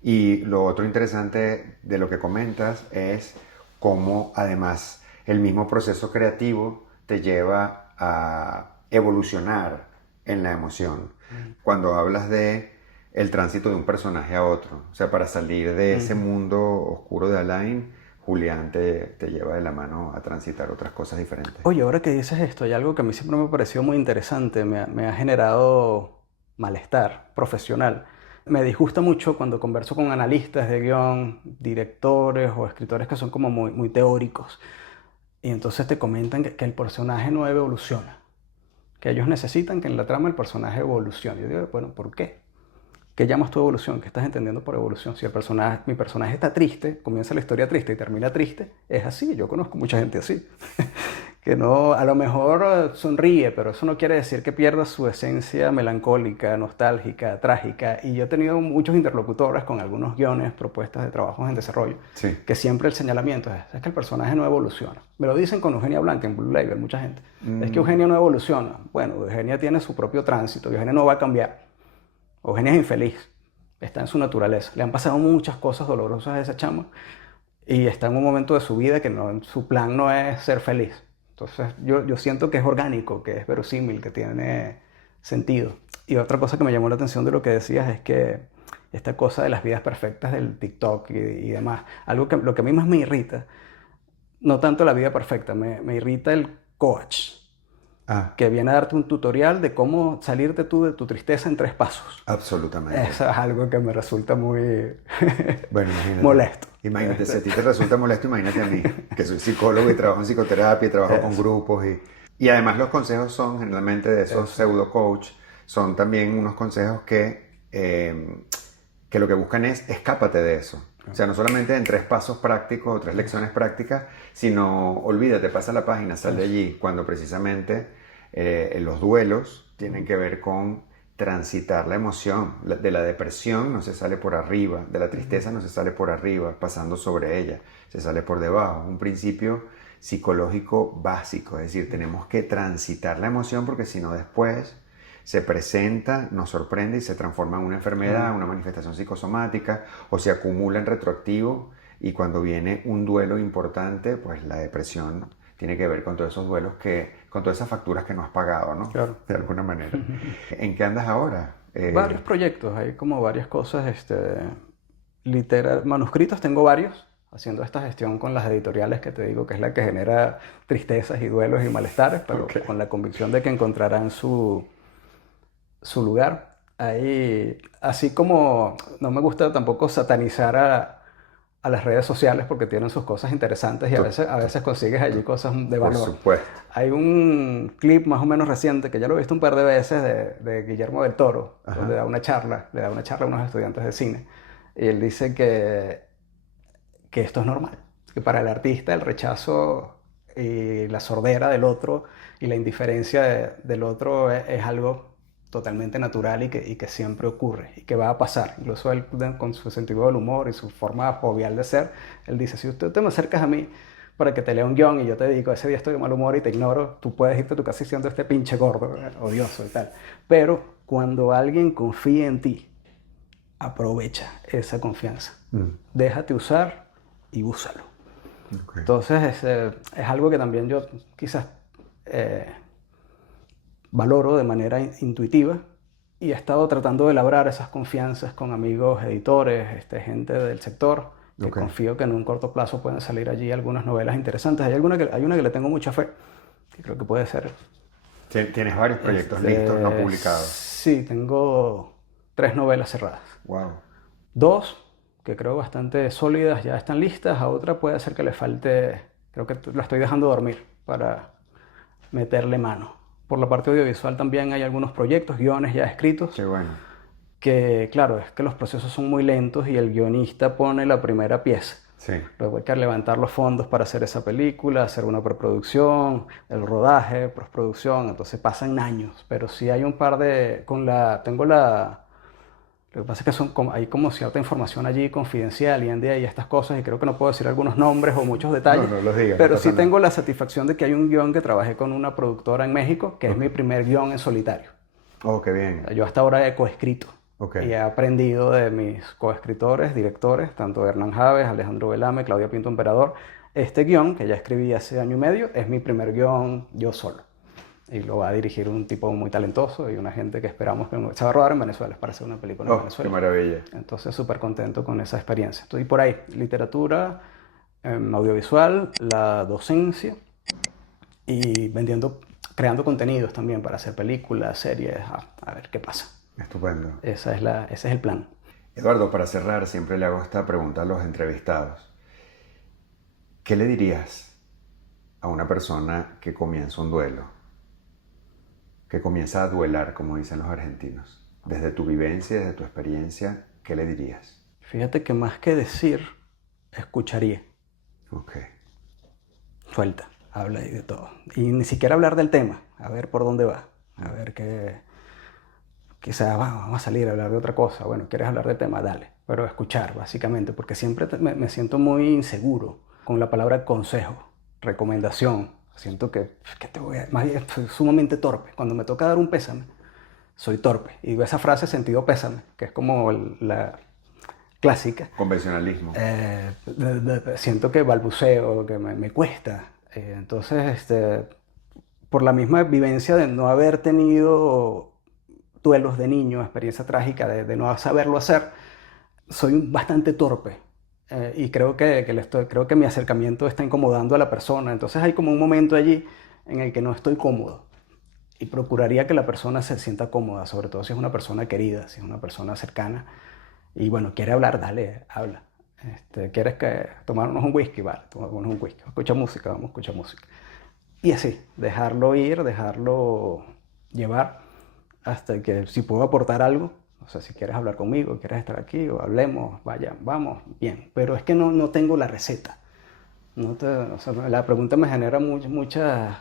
Y lo otro interesante de lo que comentas es cómo, además, el mismo proceso creativo te lleva a evolucionar en la emoción. Cuando hablas de el tránsito de un personaje a otro, o sea, para salir de ese mundo oscuro de Alain, Julián te lleva de la mano a transitar otras cosas diferentes. Oye, ahora que dices esto, hay algo que a mí siempre me pareció muy interesante, me ha generado malestar profesional. Me disgusta mucho cuando converso con analistas de guión, directores o escritores que son como muy teóricos, y entonces te comentan que el personaje no evoluciona, que ellos necesitan que en la trama el personaje evolucione. Yo digo, bueno, ¿por qué? ¿Qué llamas tu evolución? ¿Qué estás entendiendo por evolución? Si mi personaje está triste, comienza la historia triste y termina triste, es así. Yo conozco mucha gente así. Que no, a lo mejor sonríe, pero eso no quiere decir que pierda su esencia melancólica, nostálgica, trágica. Y yo he tenido muchos interlocutores con algunos guiones, propuestas de trabajos en desarrollo, Sí. que siempre el señalamiento es que el personaje no evoluciona. Me lo dicen con Eugenia Blanca en Blue Label, mucha gente. Es que Eugenia no evoluciona. Bueno, Eugenia tiene su propio tránsito, Eugenia no va a cambiar. Eugenia es infeliz, está en su naturaleza. Le han pasado muchas cosas dolorosas a esa chama y está en un momento de su vida que su plan no es ser feliz. Entonces yo siento que es orgánico, que es verosímil, que tiene sentido. Y otra cosa que me llamó la atención de lo que decías es que esta cosa de las vidas perfectas del TikTok y demás, lo que a mí más me irrita, no tanto la vida perfecta, me irrita el coach. que viene a darte un tutorial de cómo salirte tú de tu tristeza en 3 pasos. Absolutamente. Eso es algo que me resulta muy Bueno, imagínate. molesto. Imagínate, si a ti te resulta molesto, imagínate a mí, que soy psicólogo y trabajo en psicoterapia y trabajo con grupos. Y además los consejos son generalmente de esos pseudo coach, son también unos consejos que lo que buscan es escápate de eso. O sea, no solamente en 3 pasos prácticos o 3 lecciones prácticas, sino olvídate, pasa la página, sal de allí, cuando precisamente los duelos tienen que ver con transitar la emoción. De la depresión no se sale por arriba, de la tristeza no se sale por arriba, pasando sobre ella, se sale por debajo. Un principio psicológico básico, es decir, tenemos que transitar la emoción porque si no después se presenta, nos sorprende y se transforma en una enfermedad, una manifestación psicosomática o se acumula en retroactivo y cuando viene un duelo importante, pues la depresión tiene que ver con todos esos duelos con todas esas facturas que no has pagado, ¿no? Claro. De alguna manera. ¿En qué andas ahora? Varios proyectos, hay como varias cosas, manuscritos tengo varios, haciendo esta gestión con las editoriales que te digo que es la que genera tristezas y duelos y malestares, pero con la convicción de que encontrarán su lugar. Ahí, así como no me gusta tampoco satanizar a las redes sociales porque tienen sus cosas interesantes y a veces consigues allí cosas de valor. Por supuesto. Hay un clip más o menos reciente que ya lo he visto un par de veces de Guillermo del Toro, donde le da una charla a unos estudiantes de cine. Y él dice que esto es normal, que para el artista el rechazo y la sordera del otro y la indiferencia del otro es algo totalmente natural y que siempre ocurre y que va a pasar. Incluso él, con su sentido del humor y su forma jovial de ser, él dice, si tú te me acercas a mí para que te lea un guión y yo te digo, ese día estoy de mal humor y te ignoro, tú puedes irte a tu casa siendo este pinche gordo, odioso y tal. Pero cuando alguien confía en ti, aprovecha esa confianza. Déjate usar y úsalo. Okay. Entonces es algo que también yo quizás valoro de manera intuitiva y he estado tratando de labrar esas confianzas con amigos editores, gente del sector, que confío que en un corto plazo pueden salir allí algunas novelas interesantes. Hay una que le tengo mucha fe, que creo que puede ser. ¿Tienes varios proyectos listos, no publicados? Sí, tengo 3 novelas cerradas. Wow. 2 que creo bastante sólidas ya están listas, a otra puede ser que le falte, creo que la estoy dejando dormir para meterle mano. Por la parte audiovisual también hay algunos proyectos, guiones ya escritos. Qué bueno. Que claro, es que los procesos son muy lentos y el guionista pone la primera pieza. Sí. Luego hay que levantar los fondos para hacer esa película, hacer una preproducción, el rodaje, postproducción, entonces pasan años. Pero sí hay un par de... Lo que pasa es que hay como cierta información allí confidencial y NDA y estas cosas y creo que no puedo decir algunos nombres o muchos detalles. No los digas. Pero sí tengo la satisfacción de que hay un guión que trabajé con una productora en México, que es mi primer guión en solitario. Oh, qué bien. Yo hasta ahora he coescrito. Okay. Y he aprendido de mis coescritores, directores, tanto Hernán Javes, Alejandro Velame, Claudia Pinto Emperador. Este guión, que ya escribí hace año y medio, es mi primer guión yo solo. Y lo va a dirigir un tipo muy talentoso y una gente que esperamos que se va a rodar en Venezuela, es para hacer una película en Venezuela. ¡Qué maravilla! Entonces, súper contento con esa experiencia. Estoy por ahí, literatura, audiovisual, la docencia y creando contenidos también para hacer películas, series, a ver qué pasa. Estupendo. Ese es el plan. Eduardo, para cerrar, siempre le hago esta pregunta a los entrevistados. ¿Qué le dirías a una persona que comienza un duelo? Que comienza a duelar, como dicen los argentinos. Desde tu vivencia, desde tu experiencia, ¿qué le dirías? Fíjate que más que decir, escucharía. Ok. Suelta, habla ahí de todo. Y ni siquiera hablar del tema, a ver por dónde va, a ver qué... Quizás vamos a salir a hablar de otra cosa. Bueno, ¿quieres hablar del tema? Dale. Pero escuchar, básicamente, porque siempre me siento muy inseguro con la palabra consejo, recomendación. Siento que más bien, soy sumamente torpe. Cuando me toca dar un pésame, soy torpe. Y digo esa frase sentido pésame, que es como la clásica. Convencionalismo. Siento que balbuceo, que me cuesta. Entonces, por la misma vivencia de no haber tenido duelos de niño, experiencia trágica de no saberlo hacer, soy bastante torpe. Y creo que mi acercamiento está incomodando a la persona. Entonces hay como un momento allí en el que no estoy cómodo. y procuraría que la persona se sienta cómoda, sobre todo si es una persona querida, si es una persona cercana. Y bueno, quiere hablar, dale, habla. ¿Quieres que tomarnos un whisky? Vale, tomarnos un whisky. Escucha música, vamos a escuchar música. Y así, dejarlo ir, dejarlo llevar hasta que si puedo aportar algo, o sea, si quieres hablar conmigo, quieres estar aquí o hablemos, vaya, vamos, bien. Pero es que no tengo la receta. O sea, la pregunta me genera muchas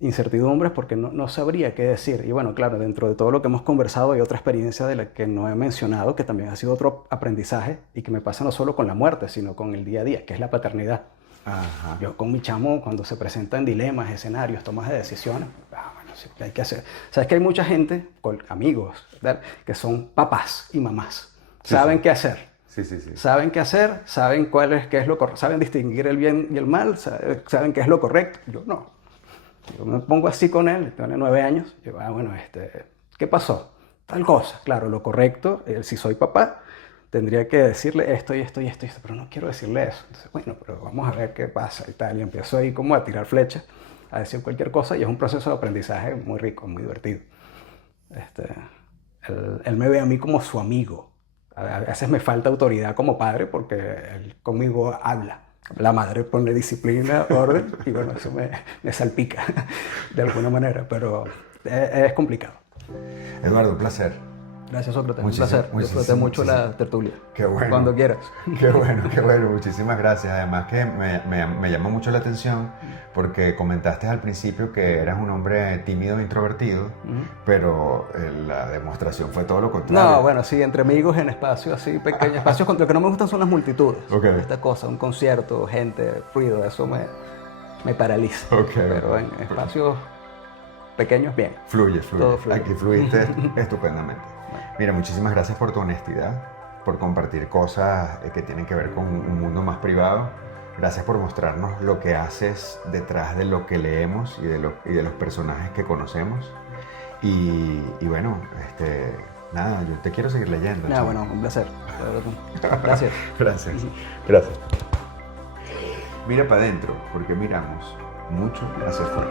incertidumbres porque no sabría qué decir. Y bueno, claro, dentro de todo lo que hemos conversado hay otra experiencia de la que no he mencionado, que también ha sido otro aprendizaje y que me pasa no solo con la muerte, sino con el día a día, que es la paternidad. Ajá. Yo con mi chamo, cuando se presentan dilemas, escenarios, tomas de decisiones, bueno, sí, ¿qué hay que hacer? Sabes que hay mucha gente, amigos, ¿verdad?, que son papás y mamás. Sí, Saben sí. qué hacer. Sí, sí, sí. Saben qué hacer, saben qué es lo correcto, saben distinguir el bien y el mal, saben qué es lo correcto. Yo no. Yo me pongo así con él, tiene 9 años. Yo, bueno, ¿qué pasó? Tal cosa. Claro, lo correcto, si soy papá, tendría que decirle esto y esto y esto y esto, pero no quiero decirle eso. Entonces, bueno, pero vamos a ver qué pasa y tal. Y empiezo ahí como a tirar flechas, a decir cualquier cosa y es un proceso de aprendizaje muy rico, muy divertido. Él me ve a mí como su amigo. A veces me falta autoridad como padre porque él conmigo habla. La madre pone disciplina, orden, y bueno, eso me salpica de alguna manera, pero es complicado. Eduardo, un placer. Gracias, Sócrates. Muchísimo, Un placer. muchísimo, Disfruté mucho muchísimo. la tertulia. Qué bueno. Cuando quieras. Qué bueno, muchísimas gracias. Además que me llama mucho la atención porque comentaste al principio que eras un hombre tímido e introvertido, pero la demostración fue todo lo contrario. No, bueno, sí, entre amigos en espacios así pequeños, espacios con lo que no me gustan son las multitudes. Ok. Esta cosa, un concierto, gente, ruido, eso me paraliza. Ok. Pero en espacios pequeños, bien. Fluye. Todo fluye. Aquí fluiste estupendamente. Mira, muchísimas gracias por tu honestidad, por compartir cosas que tienen que ver con un mundo más privado. Gracias por mostrarnos lo que haces detrás de lo que leemos y de los personajes que conocemos. Y bueno, nada, yo te quiero seguir leyendo. Ah, bueno, un placer. Gracias. Gracias. Mira para adentro, porque miramos mucho hacia afuera.